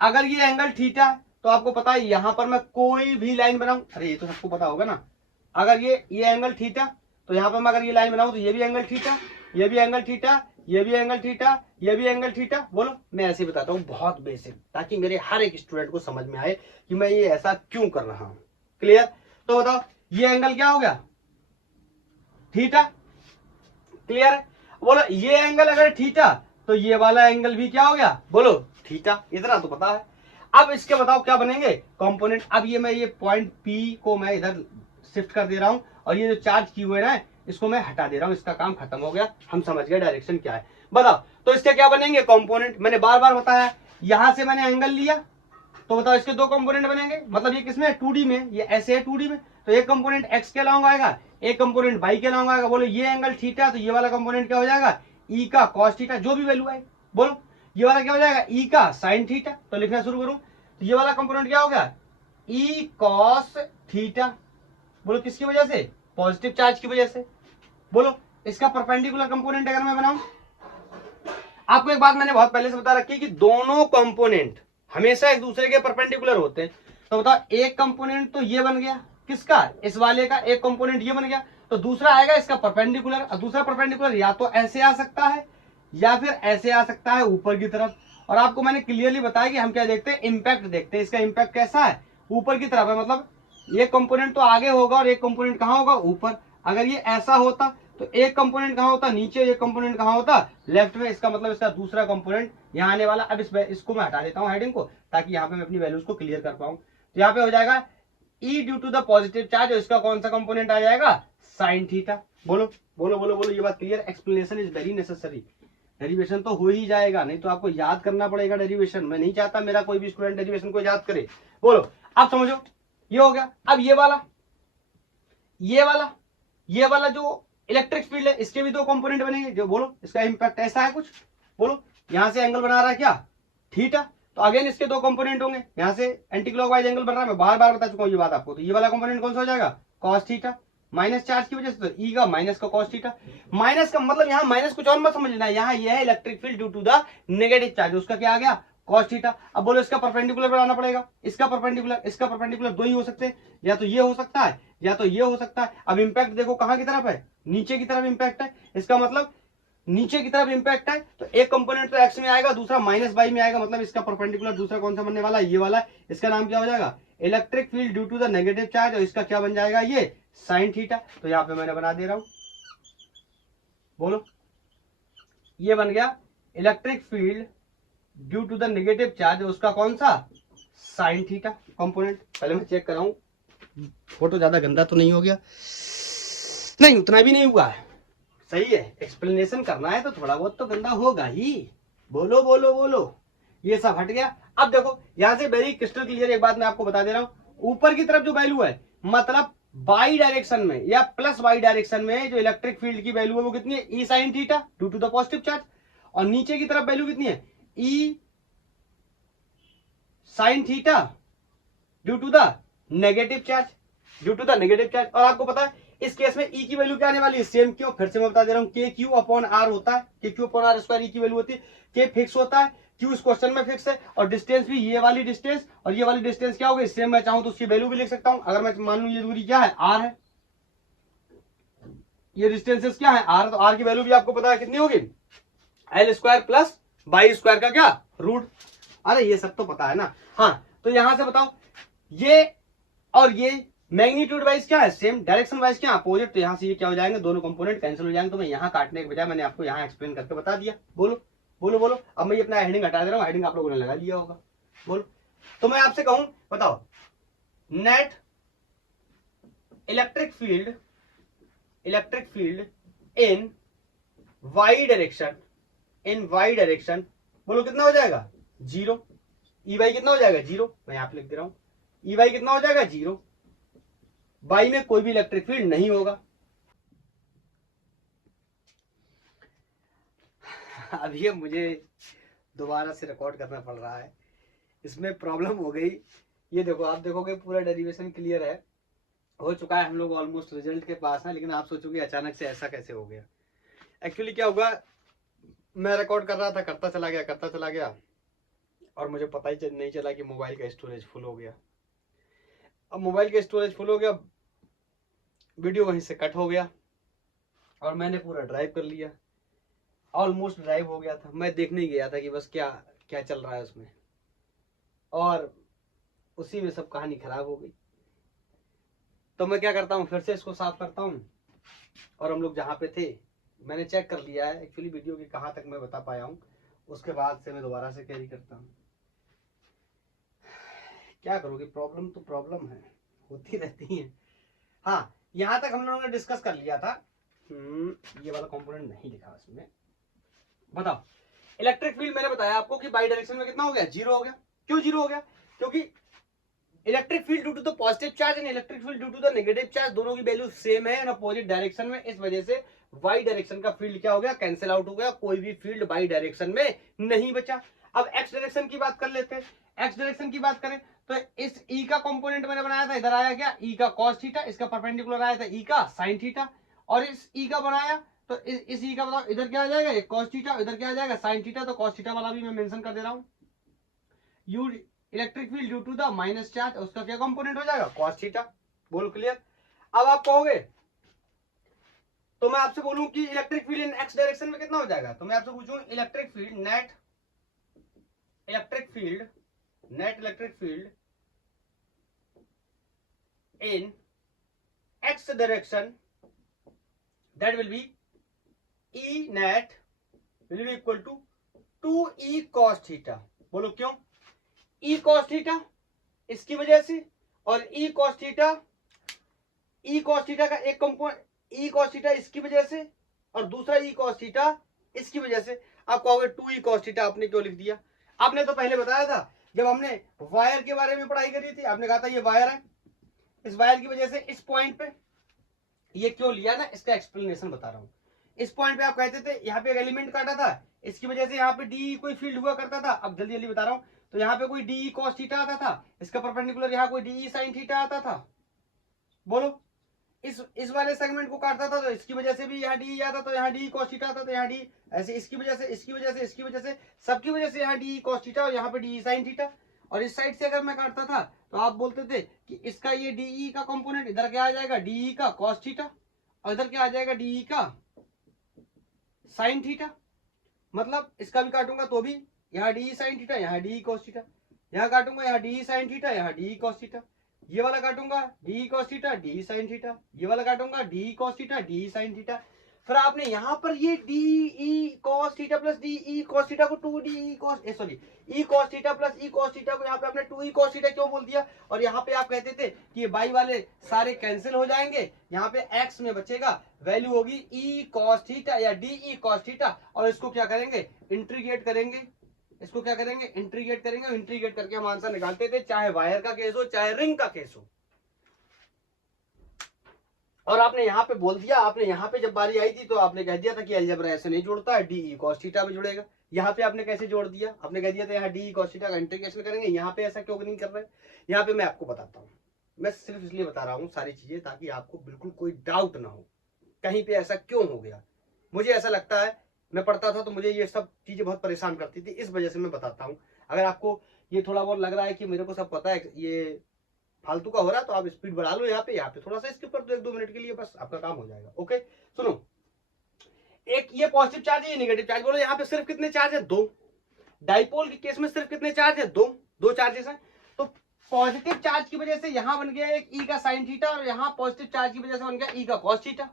अगर ये एंगल थीटा है तो आपको पता है यहां पर मैं कोई भी लाइन बनाऊं, अरे ये तो सबको पता होगा ना, अगर ये एंगल थीटा तो यहां पर मैं अगर ये लाइन बनाऊं तो ये भी एंगल थीटा, ये भी एंगल थीटा, ये भी एंगल थीटा, ये भी एंगल थीटा। बोलो, मैं ऐसे बताता हूं बहुत बेसिक, ताकि मेरे हर एक स्टूडेंट को समझ में आए कि मैं ये ऐसा क्यों कर रहा हूं। क्लियर? तो बताओ, ये एंगल क्या हो गया? थीटा। क्लियर है? बोलो, ये एंगल अगर थीटा तो ये वाला एंगल भी क्या हो गया? बोलो, थीटा। इतना तो पता है। अब इसके बताओ क्या बनेंगे? कंपोनेंट। अब ये पॉइंट पी को मैं इधर शिफ्ट कर दे रहा हूं, और ये जो चार्ज की हुए ना इसको मैं हटा दे रहा हूं। इसका काम खत्म हो गया, हम समझ गए डायरेक्शन क्या है। बताओ, तो इसके क्या बनेंगे? कंपोनेंट। मैंने बार बार बताया, यहां से मैंने एंगल लिया तो बताओ इसके दो कंपोनेंट बनेंगे। मतलब ये किसमें? 2D में। ये ऐसे है 2D में, तो एक कंपोनेंट x के लॉन्ग आएगा, एक कंपोनेंट y के लॉन्ग आएगा। बोलो, ये एंगल थीटा तो ये वाला कंपोनेंट क्या हो जाएगा? e का cos थीटा, जो भी वैल्यू आए। बोलो, ये वाला क्या हो जाएगा? e का sin थीटा। तो लिखना शुरू करूं तो ये वाला कंपोनेंट क्या हो गया? e cos theta. बोलो, किसकी वजह से? पॉजिटिव चार्ज की वजह से। बोलो, इसका परपेंडिकुलर कंपोनेंट अगर मैं बनाऊं, आपको एक बात मैंने बहुत पहले से बता रखी है कि दोनों कंपोनेंट हमेशा एक दूसरे के परपेंडिकुलर होते हैं। तो बताओ, एक कंपोनेंट तो ये बन गया, किसका? इस वाले का। एक कंपोनेंट ये बन गया, तो दूसरा आएगा इसका परपेंडिकुलर। और दूसरा परपेंडिकुलर या तो ऐसे आ सकता है या फिर ऐसे आ सकता है ऊपर की तरफ। और आपको मैंने क्लियरली बताया कि हम क्या देखते हैं? इंपैक्ट देखते हैं। इसका इंपैक्ट कैसा है? ऊपर की तरफ है। मतलब ये कंपोनेंट तो आगे होगा और एक कंपोनेंट कहां होगा? ऊपर। अगर ये ऐसा होता तो एक कंपोनेंट कहां होता? नीचे। एक कंपोनेंट कहां होता? लेफ्ट में। इसका मतलब इसका दूसरा कंपोनेंट यहां आने वाला। अब इसको मैं हटा देता हूं हेडिंग को, ताकि यहां पे मैं अपनी वैल्यूज को क्लियर कर पाऊं। तो यहाँ पे हो जाएगा E due to the positive charge, और इसका कौन सा कंपोनेंट आ जाएगा? Sine theta. बोलो बोलो बोलो बोलो, ये बात clear? Explanation is very necessary. Derivation तो हो ही जाएगा, नहीं तो आपको याद करना पड़ेगा डेरिवेशन। मैं नहीं चाहता मेरा कोई भी स्टूडेंट डेरिवेशन को याद करे। बोलो, आप समझो, ये हो गया। अब ये वाला जो इलेक्ट्रिक फील्ड है, इसके भी दो कंपोनेंट बनेंगे। जो बोलो, इसका इंपैक्ट ऐसा है कुछ। बोलो, यहां से एंगल बना रहा है क्या? थीटा। तो अगेन इसके दो कंपोनेंट होंगे। यहां से एंटी क्लॉकवाइज एंगल बन रहा है, मैं बार बार बता चुका हूं ये बात आपको। तो ये वाला कंपोनेंट कौन सा हो जाएगा? Cos theta. माइनस चार्ज की वजह से तो ई का माइनस का कॉस थीटा। माइनस का मतलब यहाँ माइनस कुछ और मत समझना, यहाँ ये है electric field due to the negative charge, उसका क्या आ गया? Cos theta. अब बोलो, इसका परपेंडिकुलर बनाना पड़ेगा। इसका परपेंडिकुलर दो ही हो सकते हैं, या तो ये हो सकता है या तो ये हो सकता है। अब इंपैक्ट देखो कहां की तरफ है? नीचे की तरफ इंपैक्ट है। इसका मतलब नीचे की तरफ इंपैक्ट है, तो एक कंपोनेंट तो एक्स में आएगा, दूसरा माइनस वाई में आएगा। मतलब इसका परपेंडिकुलर दूसरा कौन सा बनने वाला है? ये वाला। इसका नाम क्या हो जाएगा? Electric field due to the negative charge, और इसका क्या बन जाएगा? ये साइन थीटा। तो यहां पे मैंने बना दे रहा हूं। बोलो, ये बन गया electric field due to the negative charge, उसका कौन सा? Sine theta component. पहले मैं चेक कराऊं फोटो ज्यादा गंदा तो नहीं हो गया? नहीं, उतना भी नहीं हुआ है, सही है। एक्सप्लेनेशन करना है तो थोड़ा बहुत तो गंदा होगा ही। बोलो बोलो बोलो, ये सब हट गया। अब देखो, यहां से वेरी क्रिस्टल क्लियर एक बात मैं आपको बता दे रहा हूं। ऊपर की तरफ जो वैल्यू है, मतलब वाई डायरेक्शन में या प्लस वाई डायरेक्शन में जो इलेक्ट्रिक फील्ड की वैल्यू है वो कितनी है? E sine theta due to the positive charge. और नीचे की तरफ वैल्यू कितनी है? E sine theta due to the negative charge. और आपको पता है इस केस में ई की वैल्यू क्या आने वाली है? सेम। क्यों? फिर से मैं बता दे रहा हूं, के क्यू अपॉन आर होता है। K Q upon R square ई की वैल्यू होती है। के फिक्स होता है, क्यू इस क्वेश्चन में फिक्स है, और डिस्टेंस भी ये वाली डिस्टेंस और ये वाली डिस्टेंस क्या होगी? सेम। मैं चाहूं तो उसकी वैल्यू भी लिख सकता हूं। अगर मैं मान लू ये दूरी क्या है? आर है। ये डिस्टेंसेस क्या है, आर, तो आर की वैल्यू भी आपको पता है कितनी होगी, L square plus by square का क्या रूट। अरे ये सब तो पता है ना। हाँ तो यहां से बताओ ये और ये मैग्नीट्यूड वाइज क्या है सेम, डायरेक्शन वाइज क्या अपोजिट, तो यहां से ये क्या हो जाएंगे, दोनों कंपोनेंट कैंसिल हो जाएंगे। तो मैं यहां काटने के बजाय मैंने आपको यहां एक्सप्लेन करके बता दिया। बोलो बोलो बोलो। अब मैं ये अपना हेडिंग हटा दे रहा हूं, हेडिंग आप लोगों ने लगा लिया होगा। बोलो। तो मैं आपसे कहूं बताओ, net electric field in Y direction, बोलो कितना हो जाएगा, जीरो। ई वाई कितना हो जाएगा, जीरो। मैं यहां पे लिख दे रहा हूं, ई वाई कितना हो जाएगा, जीरो। वाई में कोई भी इलेक्ट्रिक फील्ड नहीं होगा। अब ये मुझे दोबारा से रिकॉर्ड करना पड़ रहा है, इसमें प्रॉब्लम हो गई। ये देखो, आप देखोगे पूरा डेरिवेशन क्लियर है, हो चुका है, हम लोग ऑलमोस्ट रिजल्ट के पास है, लेकिन आप सोचोगे अचानक से ऐसा कैसे हो गया। एक्चुअली क्या होगा, मैं रिकॉर्ड कर रहा था, करता चला गया और मुझे पता ही नहीं चला कि मोबाइल का स्टोरेज फुल हो गया। अब मोबाइल का स्टोरेज फुल हो गया, वीडियो वहीं से कट हो गया और मैंने पूरा ड्राइव कर लिया, ऑलमोस्ट ड्राइव हो गया था। मैं देखने गया था कि बस क्या क्या चल रहा है उसमें, और उसी में सब कहानी खराब हो गई। तो मैं क्या करता हूँ, फिर से इसको साफ करता हूँ और हम लोग जहाँ पे थे मैंने चेक कर लिया है एक्चुअली वीडियो की कहाँ तक मैं बता पाया हूँ, उसके बाद से मैं दोबारा से कैरी करता हूँ। क्या करोगे, प्रॉब्लम तो प्रॉब्लम है, होती रहती है। हाँ यहाँ तक हम लोगों ने डिस्कस कर लिया था। ये वाला कंपोनेंट नहीं लिखा इसमें। बताओ, इलेक्ट्रिक फील्ड मैंने बताया आपको कि बाई डायरेक्शन में कितना हो गया, जीरो हो गया। क्यों जीरो हो गया, क्योंकि electric field due to the positive charge and electric field due to the negative charge, दोनों की वैल्यू सेम है अपोजिट डायरेक्शन में। इस वजह से वाई डायरेक्शन का फील्ड क्या हो गया, कैंसिल आउट हो गया, कोई भी फील्ड बाई डायरेक्शन में नहीं बचा। अब एक्स डायरेक्शन की बात कर लेते हैं। एक्स डायरेक्शन की बात करें तो इस ई का कंपोनेंट मैंने बनाया था, इधर आया क्या, ई का कॉस थीटा, इसका परपेंडिकुलर आया था ई का साइन थीटा, और इस ई का बनाया तो इस ई का बताओ इधर क्या आ जाएगा, एक कॉस थीटा, इधर क्या आ जाएगा साइन थीटा। तो कॉस थीटा वाला भी मैं मेंशन कर दे रहा हूं। You electric field due to the minus charge, उसका क्या कंपोनेंट हो जाएगा, कॉस थीटा। बोल क्लियर। अब आप कहोगे तो मैं आपसे बोलूं कि इलेक्ट्रिक फील्ड इन एक्स डायरेक्शन में कितना हो जाएगा, तो मैं आपसे पूछूं electric field net electric field in x direction, that will be E net will be equal to 2E cos theta। बोलो क्यों, E cos theta इसकी वजह से, और E cos theta का एक कंपोनेंट E cos theta इसकी वजह से, और दूसरा E cos theta इसकी वजह से। आप कहोगे 2E cos theta आपने क्यों लिख दिया, आपने तो पहले बताया था जब हमने वायर के बारे में पढ़ाई करी थी, आपने कहा था ये वायर है, इस वायर की वजह से इस पॉइंट पे ये क्यों लिया ना, इसका एक्सप्लेनेशन बता रहा हूं। इस पॉइंट पे आप कहते थे यहाँ पे एक एलिमेंट काटा था, इसकी वजह से यहाँ पे डी कोई फील्ड हुआ करता था। अब जल्दी जल्दी बता रहा हूं, तो यहाँ पे कोई डी कॉस थीटा आता था, इसका परपेंडिकुलर यहाँ कोई डी साइन थीटा आता था। बोलो, इस वाले सेगमेंट को काटता था तो इसकी वजह से भी यहाँ डी आता, तो यहाँ डी कॉस थीटा आता, तो यहाँ डी ऐसे इसकी वजह से सबकी वजह से यहाँ डी कॉस थीटा और यहाँ पे डी साइन थीटा। और इस साइड से अगर मैं काटता था तो आप बोलते थे कि इसका ये डीई का कंपोनेंट इधर क्या आ जाएगा, डीई का कॉस थीटा, और इधर क्या आ जाएगा, डीई का साइन थीटा। मतलब इसका भी काटूंगा तो भी यहाँ डी साइन थीटा, यहाँ डी कॉस थीटा, यहाँ काटूंगा यहाँ डी साइन थीटा, यहाँ डी कॉस थीटा, ये वाला काटूंगा D cos theta D sine theta, ये वाला काटूंगा D cos theta D sine theta. फिर आपने यहाँ पर ये D E cos theta plus D E cos theta को two D E cos E cos theta plus E cos theta को यहाँ पे आपने टू ई कॉस थीटा क्यों बोल दिया। और यहाँ पे आप कहते थे कि ये बाई वाले सारे कैंसिल हो जाएंगे, यहाँ पे एक्स में बचेगा वैल्यू होगी ई कॉस थीटा या डी ई कॉस थीटा, और इसको क्या करेंगे, इंटीग्रेट करेंगे। इसको क्या करेंगे, इंटीग्रेट करेंगे। इंटीग्रेट करके हम आंसर निकालते थे, चाहे वायर का केस हो चाहे रिंग का केस हो। और आपने यहाँ पे बोल दिया, आपने यहाँ पे जब बारी आई थी तो आपने कह दिया था कि अलजेब्रा ऐसे नहीं जोड़ता है, डी कॉस थीटा में जुड़ेगा। यहाँ पे आपने कैसे जोड़ दिया, आपने कह दिया था यहाँ डी कॉस थीटा का इंटीग्रेशन करेंगे, यहाँ पे ऐसा क्यों नहीं कर रहे। यहाँ पे मैं आपको बताता हूँ, मैं सिर्फ इसलिए बता रहा हूँ सारी चीजें ताकि आपको बिल्कुल कोई डाउट ना हो कहीं पे ऐसा क्यों हो गया। मुझे ऐसा लगता है, मैं पढ़ता था तो मुझे ये सब चीजें बहुत परेशान करती थी, इस वजह से मैं बताता हूँ। अगर आपको ये थोड़ा बहुत लग रहा है कि मेरे को सब पता है, ये फालतू का हो रहा है तो आप स्पीड बढ़ा लो, यहाँ पे थोड़ा सा स्किप कर दो 1-2 मिनट के लिए, बस आपका काम हो जाएगा। ओके सुनो, एक ये पॉजिटिव चार्ज है, ये नेगेटिव चार्ज। बोलो यहाँ पे सिर्फ कितने चार्ज है? 2। डाइपोल के केस में सिर्फ कितने चार्ज है? 2 चार्जेस हैं। तो पॉजिटिव चार्ज की वजह से यहां बन गया एक ई का साइन थीटा, और यहाँ पॉजिटिव चार्ज की वजह से बन गया ई का कॉस थीटा,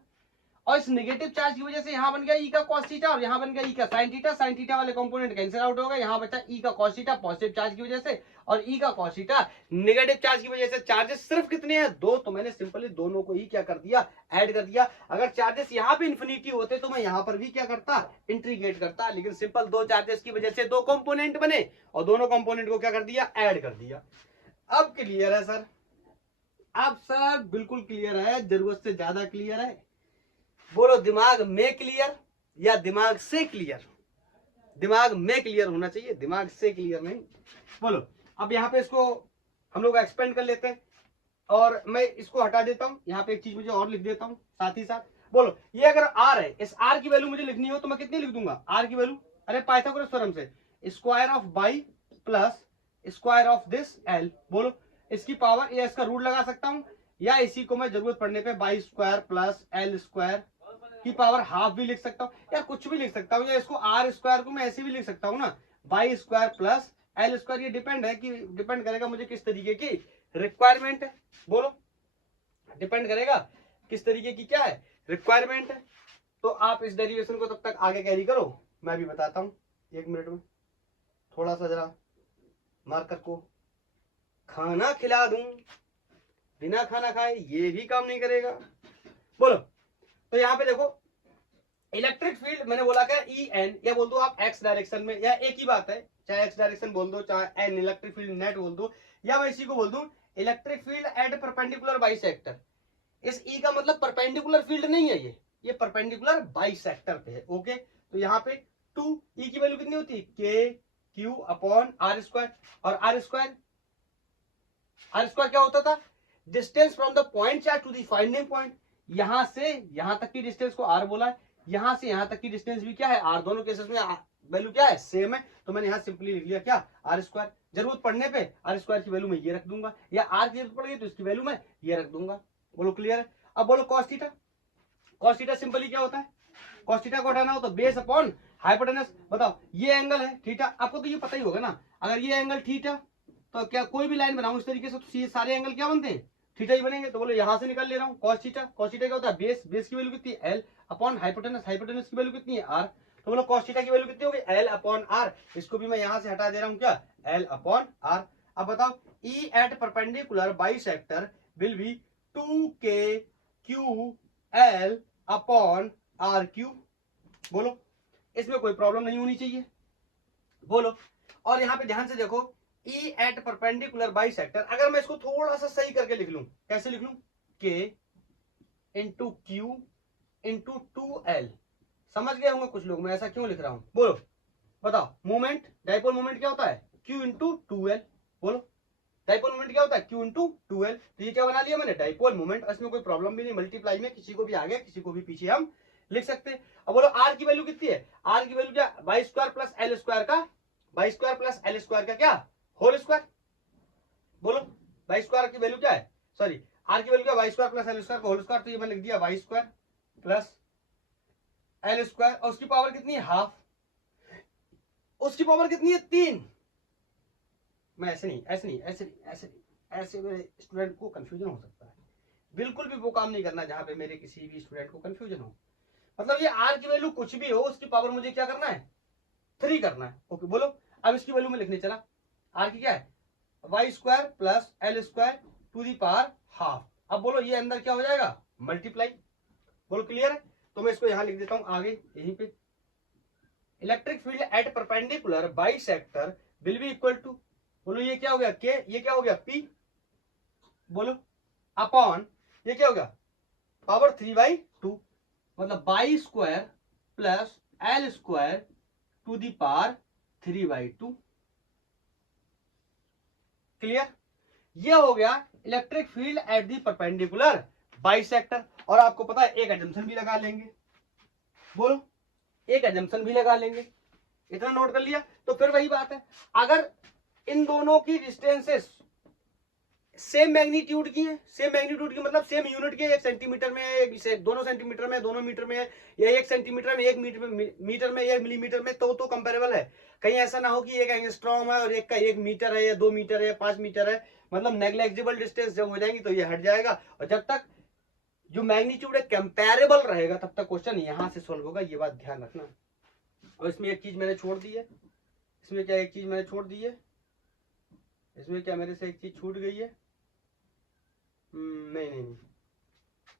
और इस नेगेटिव चार्ज की वजह से यहां बन गया ई का कॉस थीटा, और यहां बन गया ई का साइन थीटा। साइन थीटा वाले कंपोनेंट कैंसिल आउट हो गए, यहां बचा ई का कॉस थीटा पॉजिटिव चार्ज की वजह से, और ई का कॉस थीटा नेगेटिव चार्ज की वजह से। चार्जेस सिर्फ कितने हैं? 2। तो मैंने सिंपली दोनों को ही क्या कर दिया? ऐड कर दिया। अगर चार्जेस यहाँ पे इन्फिनिटी होते तो मैं यहाँ पर भी क्या करता? इंटीग्रेट करता, लेकिन सिंपल 2 चार्जेस की वजह से 2 कंपोनेंट बने, और दोनों कंपोनेंट को क्या कर दिया? ऐड कर दिया। अब क्लियर है सर? अब सर बिल्कुल क्लियर है, जरूरत से ज्यादा क्लियर है। बोलो दिमाग में क्लियर या दिमाग से क्लियर? दिमाग में क्लियर होना चाहिए, दिमाग से क्लियर नहीं। बोलो अब यहाँ पे इसको हम लोग एक्सपेंड कर लेते हैं, और मैं इसको हटा देता हूं, यहाँ पे एक चीज मुझे और लिख देता हूं साथ ही साथ। बोलो ये अगर आर है, इस आर की वैल्यू मुझे लिखनी हो तो मैं कितनी लिख दूंगा? आर की वैल्यू, अरे पाइथागोरस थ्योरम से, square of by plus square of this L. बोलो इसकी पावर, या इसका रूट लगा सकता हूं, या इसी को मैं जरूरत पड़ने पे by square plus L square की पावर हाफ भी लिख सकता हूँ, या कुछ भी लिख सकता हूँ, या इसको आर स्क्वायर को मैं ऐसे भी लिख सकता हूँ ना, by square plus L square. ये डिपेंड करेगा मुझे किस तरीके की रिक्वायरमेंट है। बोलो डिपेंड करेगा किस तरीके की क्या है रिक्वायरमेंट है। तो आप इस डेरिवेशन को तब तक आगे कैरी करो, मैं भी बताता हूँ 1 मिनट में। थोड़ा सा जरा मार्कर को खाना खिला दूं, बिना खाना खाए ये भी काम नहीं करेगा। बोलो तो यहाँ पे देखो इलेक्ट्रिक फील्ड मैंने बोला क्या? ई एन, या बोल दो आप एक्स डायरेक्शन में, या एक ही बात है, चाहे एक्स डायरेक्शन बोल दो चाहे एन इलेक्ट्रिक फील्ड नेट बोल दो, या मैं इसी को बोल दूं electric field at perpendicular bisector. इस ई का मतलब परपेंडिकुलर फील्ड नहीं है, ये परपेंडिकुलर बाइसेक्टर पे है। ओके तो यहाँ पे 2 ई की वैल्यू कितनी होती है? K Q upon R square, और आर स्क्वायर क्या होता था? Distance from the point charge to the finding point. यहां से यहां तक की डिस्टेंस को आर बोला है, यहां से यहां तक की डिस्टेंस भी क्या है? आर। दोनों केसेस में वैल्यू क्या है? सेम है। तो मैंने यहां सिंपली लिख लिया क्या? R square. जरूरत पड़ने पे आर स्क्वायर की वैल्यू मैं ये रख दूंगा, या आर की जरूरत पड़ गई तो इसकी वैल्यू मैं ये रख दूंगा। बोलो क्लियर है? अब बोलो cos theta. Cos theta simply क्या होता है? कॉस थीटा को हटाना हो तो बेस अपॉन हाइपोटेनस। बताओ ये एंगल है थीटा, आपको तो ये पता ही होगा ना। अगर ये एंगल थीटा, तो क्या कोई भी लाइन बनाऊं इस तरीके से तो ये सारे एंगल क्या बनते हैं? थीटा ही बनेंगे। तो बोलो यहां से निकाल ले रहा हूँ कॉस थीटा। कॉस थीटा क्या होता है? बेस की वैल्यू कितनी है? L upon hypotenuse. हाइपोटेनस की वैल्यू कितनी है? आर। तो बोलो कॉस थीटा की वैल्यू कितनी होगी? L upon R. इसको भी मैं यहां से हटा दे रहा हूँ क्या? L upon R. अब बताओ E at perpendicular bisector will be 2k Q L upon R cube. बोलो इसमें कोई प्रॉब्लम नहीं होनी चाहिए। बोलो और यहां पे ध्यान से देखो, ई एट परपेंडिकुलर बाइसेक्टर, अगर मैं इसको थोड़ा सा सही करके लिख लूं, कैसे लिख लूं? के इंटू क्यू इंटू 2l। समझ गए होंगे कुछ लोग मैं ऐसा क्यों लिख रहा हूं। बोलो बताओ मोमेंट, डाइपोल मोमेंट क्या होता है? q into 2l। बोलो डाइपोल मोमेंट क्या होता है? q into 2l। तो ये क्या बना लिया मैंने? Dipole moment. इसमें कोई प्रॉब्लम भी नहीं, मल्टीप्लाई में किसी को भी आगे किसी को भी पीछे हम लिख सकते हैं। अब बोलो आर की वैल्यू कितनी है? आर की वैल्यू क्या? Y square plus L square का, y square plus L square का क्या? Whole square. बोलो बाई स्क्वायर की वैल्यू क्या है? सॉरी आर की वैल्यू क्या? Y square plus L square का होल स्क्वायर। तो ये मैंने लिख दिया y square plus L square, और उसकी पावर कितनी है? हाफ। उसकी पावर कितनी है? 3। मैं ऐसे मेरे स्टूडेंट को कंफ्यूजन हो सकता है। बिल्कुल भी वो काम नहीं करना जहां पे मेरे किसी भी स्टूडेंट को कंफ्यूजन हो। मतलब ये आर की वैल्यू कुछ भी हो, उसकी पावर मुझे क्या करना है? 3 करना है। ओके बोलो अब इसकी वैल्यू में लिखने चला। आर की क्या है? Y square plus L square to the power half. अब बोलो ये अंदर क्या हो जाएगा? मल्टीप्लाई। बोलो क्लियर है? तो मैं इसको यहां लिख देता हूं आगे यहीं पे, electric field at perpendicular bisector will be equal to, बोलो ये क्या हो गया? के, ये क्या हो गया? पी। बोलो अपॉन ये क्या हो गया? पावर 3/2, मतलब by square plus L square to the power 3/2। Clear? ये हो गया electric field at the perpendicular bisector. और आपको पता है एक एजम्पशन भी लगा लेंगे। बोलो एक एजम्पशन भी लगा लेंगे। इतना नोट कर लिया? तो फिर वही बात है, अगर इन दोनों की डिस्टेंसेस सेम मैग्नीट्यूड की है, सेम मैग्नीट्यूड की मतलब सेम यूनिट के, 1 सेंटीमीटर में है, दोनों सेंटीमीटर में, दोनों मीटर में है, या 1 सेंटीमीटर में, 1 मीटर में, 1 मिलीमीटर में, तो कंपेरेबल है। कहीं ऐसा ना हो कि एक एंगस्ट्रॉम है और एक का 1 मीटर है या 2 मीटर है या 5 मीटर है, मतलब नेग्लेक्जिबल डिस्टेंस जब हो जाएंगी तो ये हट जाएगा। और जब तक जो मैग्नीट्यूड है कंपेरेबल रहेगा तब तक क्वेश्चन यहां से सॉल्व होगा, ये बात ध्यान रखना। और इसमें एक चीज मैंने छोड़ दी है, इसमें क्या एक चीज मैंने छोड़ दी है, इसमें क्या मेरे से एक चीज छूट गई है? नहीं नहीं नहीं,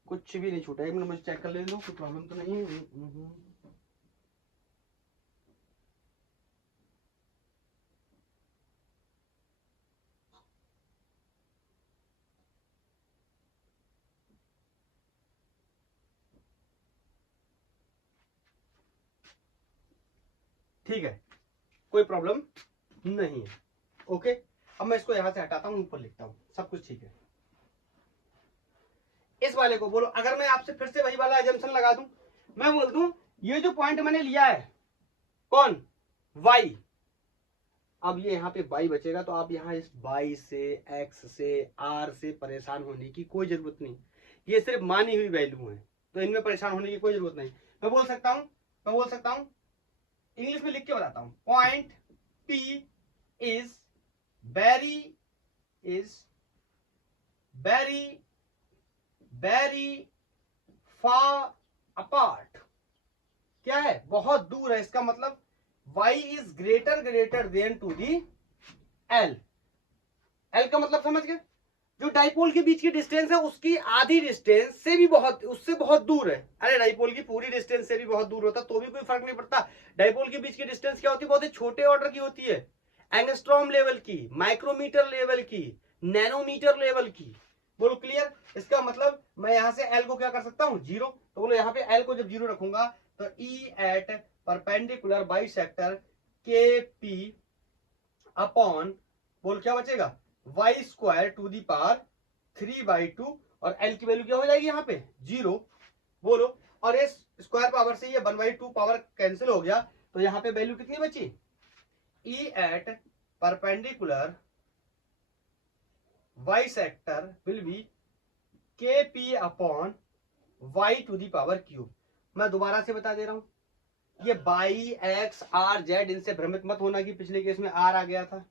कुछ भी नहीं छूटा। एक मिनट मुझे चेक कर ले लो, कोई प्रॉब्लम तो नहीं है। ठीक है, कोई प्रॉब्लम नहीं है। ओके, अब मैं इसको यहां से हटाता हूं, ऊपर लिखता हूं, सब कुछ ठीक है। इस वाले को बोलो, अगर मैं आपसे फिर से वही वाला एजम्पशन लगा दूं, मैं बोल दूं ये जो पॉइंट मैंने लिया है कौन, y, अब ये यहाँ पे y बचेगा, तो आप यहाँ इस y से x से r से परेशान होने की कोई जरूरत नहीं, ये सिर्फ मानी हुई वैल्यू है, तो इनमें परेशान होने की कोई जरूरत नहीं। मैं बोल सकता हूं इंग्लिश में लिख के बताता हूं, point P is very far apart. क्या है, बहुत दूर है, इसका मतलब y is greater than to the l। l का मतलब समझ गए, जो डाइपोल के बीच की डिस्टेंस है उसकी आधी डिस्टेंस से भी उससे बहुत दूर है। अरे डाइपोल की पूरी डिस्टेंस से भी बहुत दूर होता तो भी कोई फर्क नहीं पड़ता। डाइपोल के बीच की डिस्टेंस क्या होती है, बहुत ही छोटे ऑर्डर की होती है, एंगस्ट्रॉम लेवल की, माइक्रोमीटर लेवल की, नैनोमीटर लेवल की। बोलो क्लियर? इसका मतलब मैं यहां से l को क्या कर सकता हूं, 0, तो बोलो यहाँ पे l को जब 0 रखूंगा तो E at perpendicular bisector K P upon, बोल क्या बचेगा, y square to the power 3/2, और l की वैल्यू क्या हो जाएगी यहाँ पे 0। बोलो, और इस स्क्वायर पावर से ये 1/2 पावर कैंसिल हो गया, तो यहाँ पे वैल्यू कितनी बची, E at perpendicular bisector will be kp upon y to the power cube. मैं दोबारा से बता दे रहा हूं, ये बाई एक्स आर जेड, इनसे भ्रमित मत होना कि पिछले केस में आर आ गया था।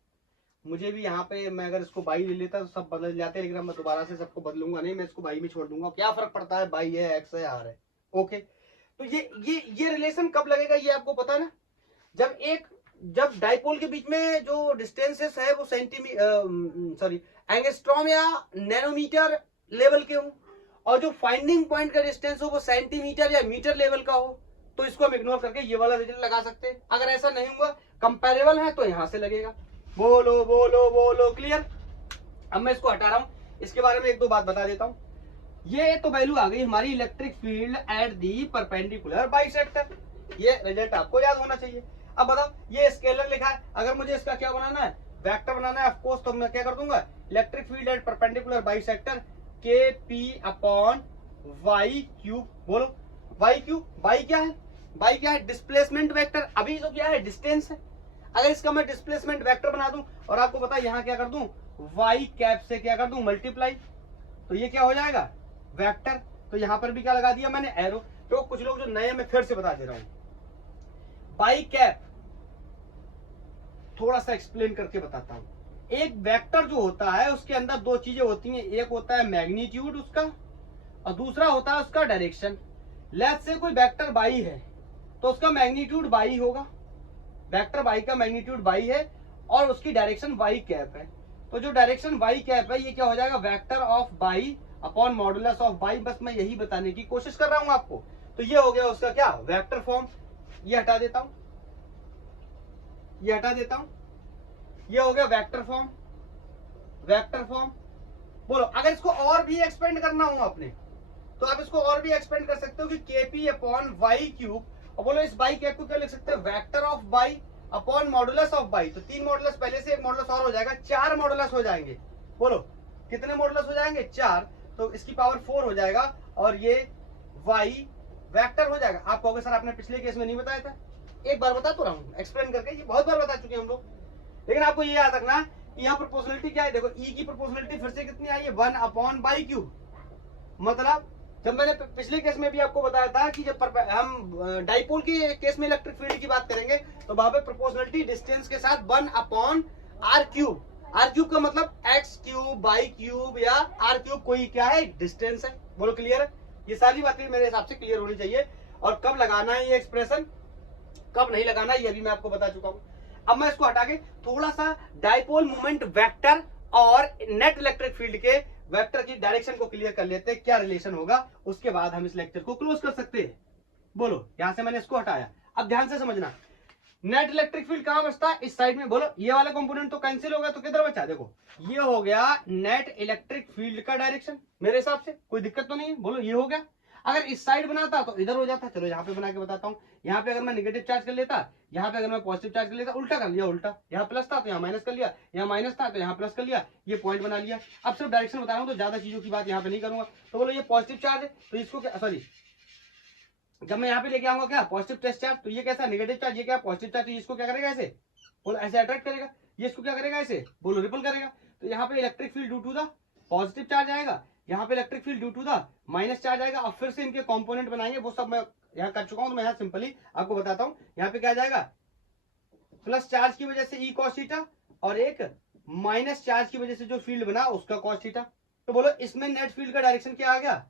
मुझे भी यहाँ पे मैं अगर इसको बाई ले लेता तो सब बदल जाते, लेकिन मैं दोबारा से सबको बदलूंगा नहीं, मैं इसको बाई में छोड़ दूंगा, क्या फर्क पड़ता है, बाई है, एक्स है, आर है। ओके, तो ये रिलेशन कब लगेगा ये आपको पता है ना, जब डाइपोल के बीच में जो डिस्टेंसेस है वो एंगस्ट्रॉम या नैनोमीटर लेवल के हो, और जो फाइंडिंग पॉइंट का डिस्टेंस हो वो सेंटीमीटर या मीटर लेवल का हो, तो इसको हम इग्नोर करके ये वाला रिजल्ट लगा सकते हैं। अगर ऐसा नहीं हुआ, कंपेरेबल है, तो यहां से लगेगा। बोलो बोलो बोलो, क्लियर? अब मैं इसको हटा रहा हूं, इसके बारे में एक दो बात बता देता हूं। ये तो वैल्यू आ गई हमारी electric field at the perpendicular bisector, ये रिजल्ट आपको याद होना चाहिए। अब बताओ, ये स्केलर लिखा है, अगर मुझे इसका क्या बनाना है, वेक्टर बनाना है, ऑफ कोर्स, तो मैं क्या कर दूंगा, electric field at perpendicular bisector K P upon Y cube. बोलो वाई क्यूब, वाई क्या है, डिस्प्लेसमेंट वेक्टर, अभी जो क्या है डिस्टेंस है। अगर इसका मैं डिस्प्लेसमेंट वेक्टर बना दूं और आपको पता है यहाँ क्या कर दूं, वाई कैप से क्या कर दूं, मल्टीप्लाई, तो ये क्या हो जाएगा, वेक्टर। तो यहां पर भी क्या लगा दिया मैंने, एरो। तो कुछ लोग जो नए, मैं फिर से बता दे रहा हूं, वाई कैप थोड़ा सा एक्सप्लेन करके बताता हूं। एक वेक्टर जो होता है उसके अंदर दो चीजें होती हैं, एक होता है मैग्नीट्यूड उसका, और दूसरा होता है उसका डायरेक्शन। लेट्स से कोई वेक्टर बाई है तो उसका मैग्नीट्यूड बाई होगा, वेक्टर बाई का मैग्नीट्यूड बाई है, और उसकी डायरेक्शन वाई कैप है। तो जो डायरेक्शन वाई कैप है ये क्या हो जाएगा, vector of by upon modulus of by. बस मैं यही बताने की कोशिश कर रहा हूं आपको। तो ये हो गया उसका क्या, वेक्टर फॉर्म। ये हटा देता हूं, ये हो गया वेक्टर फॉर्म। बोलो, अगर इसको और भी एक्सपेंड करना हो आपने, तो आप इसको और भी एक्सपेंड कर सकते हो कि केपी अपॉन वाई क्यूब, और बोलो इस बाई कैप को क्या लिख सकते हो, vector of by upon modulus of by. तो 3 मॉडुलस पहले से, एक मॉडुलस और हो जाएगा, 4 मॉडुलस हो जाएंगे। बोलो कितने मॉडुलस हो जाएंगे, 4, तो इसकी पावर 4 हो जाएगा, और ये वाई वेक्टर हो जाएगा। आप कहोगे सर आपने पिछले केस में नहीं बताया था, एक बार बता तो रहा हूं एक्सप्लेन करके, ये बहुत बार बता चुके हैं हम लोग। लेकिन आपको ये याद रखना यहाँ प्रोपोर्शनलिटी क्या है, देखो ई की प्रोपोर्शनलिटी फिर से कितनी आई है 1//क्यूब। मतलब जब मैंने पिछले केस में भी आपको बताया था कि जब हम डाइपोल के केस में इलेक्ट्रिक फील्ड की बात करेंगे तो वहां पे प्रोपोर्शनलिटी डिस्टेंस के साथ 1/r³। r³ का मतलब x³ या r³ कोई क्या है, डिस्टेंस है। बोलो क्लियर है? ये सारी बातें मेरे हिसाब से क्लियर होनी चाहिए। और कब लगाना है ये एक्सप्रेशन, कब नहीं लगाना ये भी मैं आपको बता चुका हूं। अब मैं इसको हटा के थोड़ा सा डाइपोल मोमेंट वेक्टर और नेट इलेक्ट्रिक फील्ड के वेक्टर की डायरेक्शन को क्लियर कर लेते हैं, क्या रिलेशन होगा, उसके बाद हम इस लेक्चर को क्लोज कर सकते हैं। बोलो, यहां से मैंने इसको हटाया। अब ध्यान से समझना, नेट इलेक्ट्रिक फील्ड कहां बचता है, इस साइड में। बोलो, ये वाला कंपोनेंट तो कैंसिल हो गया, तो किधर बचा, देखो ये हो गया नेट इलेक्ट्रिक फील्ड का डायरेक्शन। मेरे हिसाब से कोई दिक्कत तो नहीं है। बोलो, ये हो गया। अगर इस साइड बनाता तो इधर हो जाता। चलो यहाँ पे बना के बताता हूँ। यहाँ पे अगर मैं नेगेटिव चार्ज कर लेता, यहाँ पे अगर मैं पॉजिटिव चार्ज कर लेता, उल्टा कर लिया, उल्टा। यहाँ प्लस था तो यहाँ माइनस कर लिया, यहाँ माइनस था तो यहाँ प्लस कर लिया, ये पॉइंट बना लिया। अब सिर्फ डायरेक्शन बता रहा हूँ तो ज्यादा चीजों की बात यहाँ पे नहीं करूंगा। तो बोलो, ये पॉजिटिव चार्ज है तो इसको क्या, सॉरी, जब मैं यहाँ पे लेके आऊंगा क्या, पॉजिटिव टेस्ट चार्ज, तो ये कैसा नेगेटिव चार्ज, ये क्या पॉजिटिव चार्ज, तो इसको क्या करेगा, ऐसे बोलो, ऐसे अट्रैक्ट करेगा। ये इसको क्या करेगा, ऐसे बोलो रिपल करेगा। तो यहाँ पे electric field due to the positive charge आएगा, यहाँ पे electric field due to the minus charge आएगा। अब फिर से इनके कंपोनेंट बनाएंगे, वो सब मैं यहाँ कर चुका हूँ, तो मैं यहाँ सिंपली आपको बताता हूँ। यहाँ पे क्या जाएगा, प्लस चार्ज की वजह से ई कॉस थीटा, और एक माइनस चार्ज की वजह से जो फील्ड बना उसका कॉस थीटा। तो बोलो, इसमें नेट फील्ड का डायरेक्शन क्या आ गया,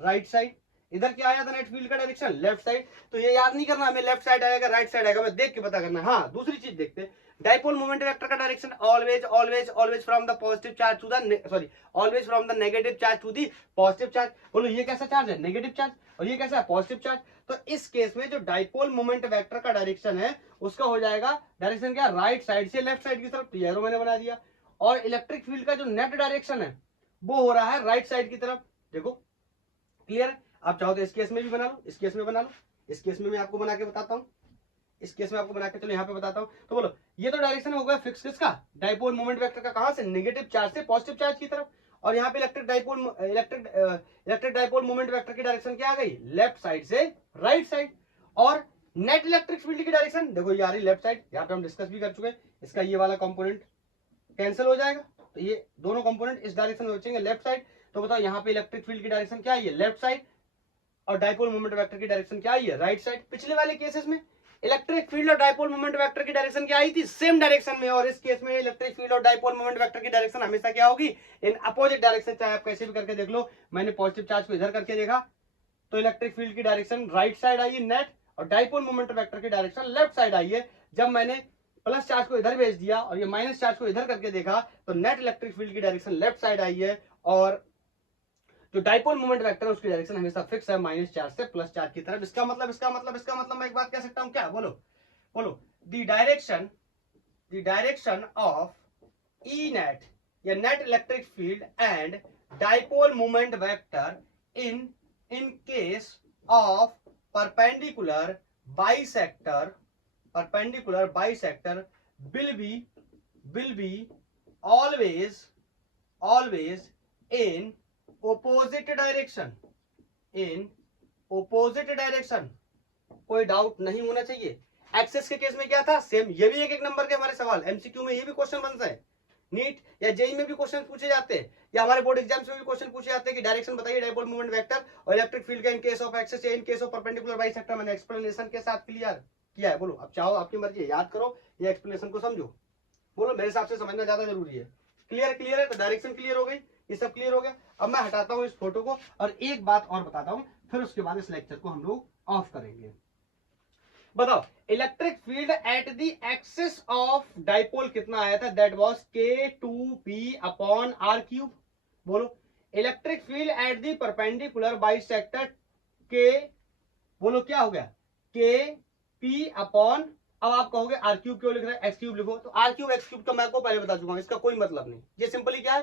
राइट साइड। इधर क्या आया था नेट फील्ड का डायरेक्शन, लेफ्ट साइड। तो ये याद नहीं करना हमें लेफ्ट साइड आएगा राइट साइड आएगा, मैं देख के पता करना। हाँ, दूसरी चीज देखते हैं, डाइपोल मोमेंट वेक्टर का direction always always always from the positive charge to the, sorry, always from the negative charge to the positive charge. बोलो, ये कैसा चार्ज है, नेगेटिव चार्ज, और ये कैसा है, पॉजिटिव चार्ज। तो इस केस में जो डाइपोल मोमेंट वेक्टर का डायरेक्शन है उसका हो जाएगा डायरेक्शन क्या, राइट साइड से लेफ्ट साइड की तरफ। तो एरो मैंने बना दिया। और इलेक्ट्रिक फील्ड का जो नेट डायरेक्शन है वो हो रहा है राइट साइड की तरफ। देखो क्लियर है? आप चाहो तो इस केस में भी बना लो, इस केस में बना लो, इस केस में मैं आपको बना के बताता हूँ, इस केस में आपको बना के, चलो यहाँ पे बताता हूँ। तो बोलो, ये तो डायरेक्शन हो गया फिक्स किसका, डाइपोल मोमेंट वेक्टर का, कहां से, नेगेटिव चार्ज से पॉजिटिव चार्ज की तरफ। और यहाँ पे इलेक्ट्रिक डाइपोल मोमेंट वेक्टर की डायरेक्शन क्या आ गई, लेफ्ट साइड से राइट साइड। और नेट इलेक्ट्रिक फील्ड की डायरेक्शन देखो ये आ रही लेफ्ट साइड, यहाँ पे हम डिस्कस भी कर चुके हैं। इसका ये वाला कंपोनेंट कैंसिल हो जाएगा, तो ये दोनों कंपोनेंट इस डायरेक्शन में बचेंगे, लेफ्ट साइड। तो बताओ, यहाँ पे इलेक्ट्रिक फील्ड की डायरेक्शन क्या है, लेफ्ट साइड, और डाइपोल मोमेंट वेक्टर की डायरेक्शन क्या आई है, राइट साइड। पिछले वाले केसेस में इलेक्ट्रिक फील्ड और डाइपोल मोमेंट वेक्टर की डायरेक्शन क्या आई थी, सेम डायरेक्शन में। और इस केस में इलेक्ट्रिक फील्ड और डाइपोल मोमेंट वेक्टर की डायरेक्शन हमेशा क्या होगी, इन अपोजिट डायरेक्शन। चाहे आप कैसे भी करके देख लो, मैंने पॉजिटिव चार्ज को इधर करके देखा तो इलेक्ट्रिक फील्ड की डायरेक्शन राइट साइड आई है नेट, और डाइपोल मोमेंट वेक्टर की डायरेक्शन लेफ्ट साइड आई है। जब मैंने प्लस चार्ज को इधर भेज दिया और ये माइनस चार्ज को इधर करके देखा तो नेट इलेक्ट्रिक फील्ड की डायरेक्शन लेफ्ट साइड आई है, और जो डाइपोल मोमेंट वेक्टर है उसकी डायरेक्शन हमेशा फिक्स है, माइनस चार्ज से प्लस चार्ज की तरफ। इसका मतलब मैं एक बात कह सकता हूं क्या, बोलो बोलो, the direction of E net या net electric field and dipole moment vector in case of perpendicular bisector will be always in opposite direction। कोई डाउट नहीं होना चाहिए। एक्सेस के केस में क्या था, सेम। ये भी एक नंबर के हमारे सवाल एमसीक्यू में ये भी क्वेश्चन बनता है, नीट या जेई में भी क्वेश्चन पूछे जाते हैं, या हमारे बोर्ड एग्जाम्स में भी क्वेश्चन पूछे जाते हैं कि डायरेक्शन बताइए डाइपोल मोमेंट वेक्टर और इलेक्ट्रिक फील्ड का इन केस ऑफ एक्सेस या इन केस ऑफ परपेंडिकुलर बाइसेक्टर। मैंने एक्सप्लेनेशन के साथ क्लियर किया है। बोलो, अब चाहो आपकी मर्जी है, याद करो ये एक्सप्लेनेशन को समझो। बोलो, मेरे हिसाब से समझना ज्यादा जरूरी है। क्लियर है, तो डायरेक्शन क्लियर हो गई, ये सब क्लियर हो गया। अब मैं हटाता हूँ इस फोटो को और एक बात और बताता हूँ, फिर उसके बाद इस लेक्चर को हम लोग ऑफ करेंगे। बताओ, electric field at the axis of dipole कितना आया था, दैट वाज K2P/R³। बोलो, electric field at the perpendicular bisector के, बोलो क्या हो गया, KP/, अब आप कहोगे R³ क्यों लिख रहे हैं, X³ लिखो। तो R³ X³ तो मैं आपको पहले बता चुका हूं, इसका कोई मतलब नहीं। ये सिंपली क्या है,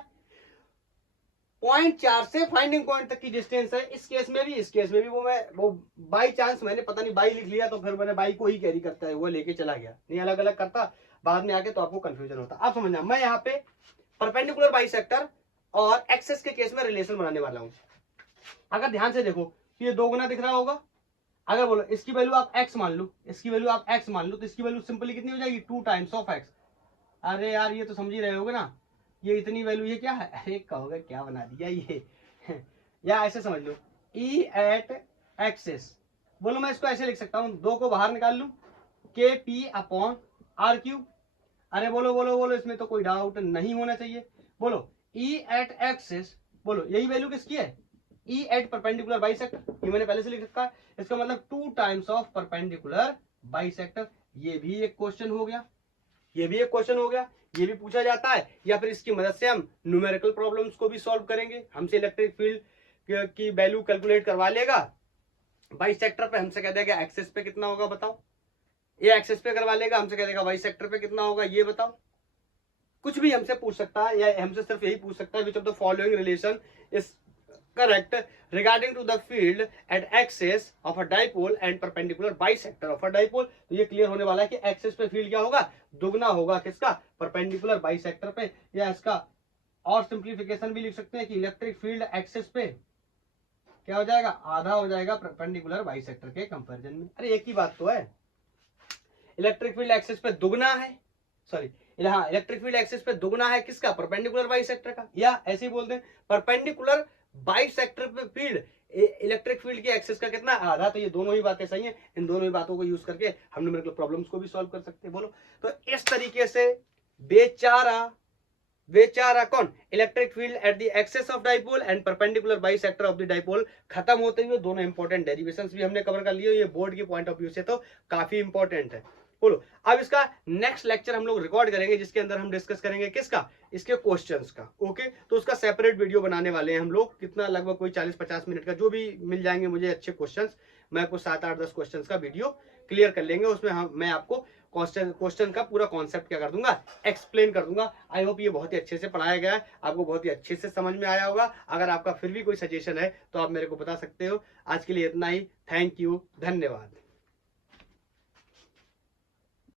पॉइंट 4 से फाइंडिंग पॉइंट तक की डिस्टेंस है। इस केस में भी वो बाई चांस मैंने पता नहीं बाई लिख लिया, तो फिर मैंने बाई को ही कैरी करता है, वो लेके चला गया, नहीं अलग अलग करता बाद में आके, तो आपको कंफ्यूजन होता। आप समझना, मैं यहाँ पे परपेंडिकुलर बाइसेक्टर और एक्सेस के केस में रिलेशन बनाने वाला हूं। अगर ध्यान से देखो तो ये 2 गुना दिख रहा होगा। अगर बोलो इसकी वैल्यू आप x मान लो, तो इसकी वैल्यू सिंपली कितनी हो जाएगी, 2 टाइम्स ऑफ x। अरे यार ये तो समझ ही रहे होगे ना, ये इतनी वैल्यू ये क्या है, अरे कहोगे क्या बना दिया ये या ऐसे समझ लो ई एट एक्सेस, बोलो मैं इसको ऐसे लिख सकता हूँ, 2 को बाहर निकाल लूं के पी अपॉन आर क्यूब। अरे बोलो बोलो बोलो, इसमें तो कोई डाउट नहीं होना चाहिए। बोलो ई एट एक्सेस, बोलो यही वैल्यू किसकी है, ई एट परपेंडिकुलर बाइसेक्टर, ये मैंने पहले से लिख रखा है, इसका मतलब 2 टाइम्स ऑफ परपेंडिकुलर बाइसेक्टर। ये भी एक क्वेश्चन हो गया, ये भी एक क्वेश्चन हो गया, ये भी पूछा जाता है। या फिर इसकी मदद से हम न्यूमेरिकल प्रॉब्लम्स को भी सॉल्व करेंगे। हमसे इलेक्ट्रिक फील्ड की वैल्यू कैलकुलेट करवा लेगा बाइसेक्टर पे, हमसे कह देगा एक्सेस पे कितना होगा बताओ, ये एक्सेस पे करवा लेगा, हमसे कह देगा बाइसेक्टर पे कितना होगा ये बताओ। कुछ भी हमसे पूछ सकता है, या हमसे सिर्फ यही पूछ सकता है which of the following relation is correct regarding to the field at axis of a dipole and perpendicular bisector of a dipole. तो ये क्लियर होने वाला है कि एक्सेस पे फील्ड क्या होगा, दुगना होगा किसका, परपेंडिकुलर बाइसेक्टर पे। या इसका और सिंप्लीफिकेशन भी लिख सकते हैं कि इलेक्ट्रिक फील्ड एक्सेस पे क्या हो जाएगा, आधा हो जाएगा परपेंडिकुलर बाइसेक्टर के कंपैरिजन में। अरे एक ही बात तो है, इलेक्ट्रिक फील्ड एक्सेस पे दुगना है, सॉरी हाँ इलेक्ट्रिक फील्ड एक्सेस पे दुगना है किसका, परपेंडिकुलर बाइसेक्टर का। या ऐसे ही बोलते हैं परपेंडिकुलर बाइसेक्टर पे फील्ड इलेक्ट्रिक फील्ड के एक्सेस का कितना, आधा। तो ये दोनों ही बातें सही हैं, इन दोनों ही बातों को यूज करके हम न्यूमेरिकल प्रॉब्लम्स को भी सॉल्व कर सकते हैं। बोलो तो इस तरीके से बेचारा कौन, electric field at the axis of dipole and perpendicular bisector of the dipole खत्म होते हुए दोनों इंपॉर्टेंट डेरिवेशंस भी हमने कवर कर लिए। ये बोर्ड के पॉइंट ऑफ व्यू से तो काफी इंपॉर्टेंट है। बोलो अब इसका नेक्स्ट लेक्चर हम लोग रिकॉर्ड करेंगे जिसके अंदर हम डिस्कस करेंगे किसका, इसके क्वेश्चंस का। ओके, तो उसका सेपरेट वीडियो बनाने वाले हैं हम लोग, कितना लगभग कोई 40-50 मिनट का, जो भी मिल जाएंगे मुझे अच्छे क्वेश्चंस, मैं आपको 7-8-10 क्वेश्चंस का वीडियो क्लियर कर लेंगे। उसमें मैं आपको क्वेश्चन का पूरा कॉन्सेप्ट क्या कर दूंगा, एक्सप्लेन कर दूंगा। आई होप ये बहुत ही अच्छे से पढ़ाया गया है, आपको बहुत ही अच्छे से समझ में आया होगा। अगर आपका फिर भी कोई सजेशन है तो आप मेरे को बता सकते हो। आज के लिए इतना ही, थैंक यू, धन्यवाद।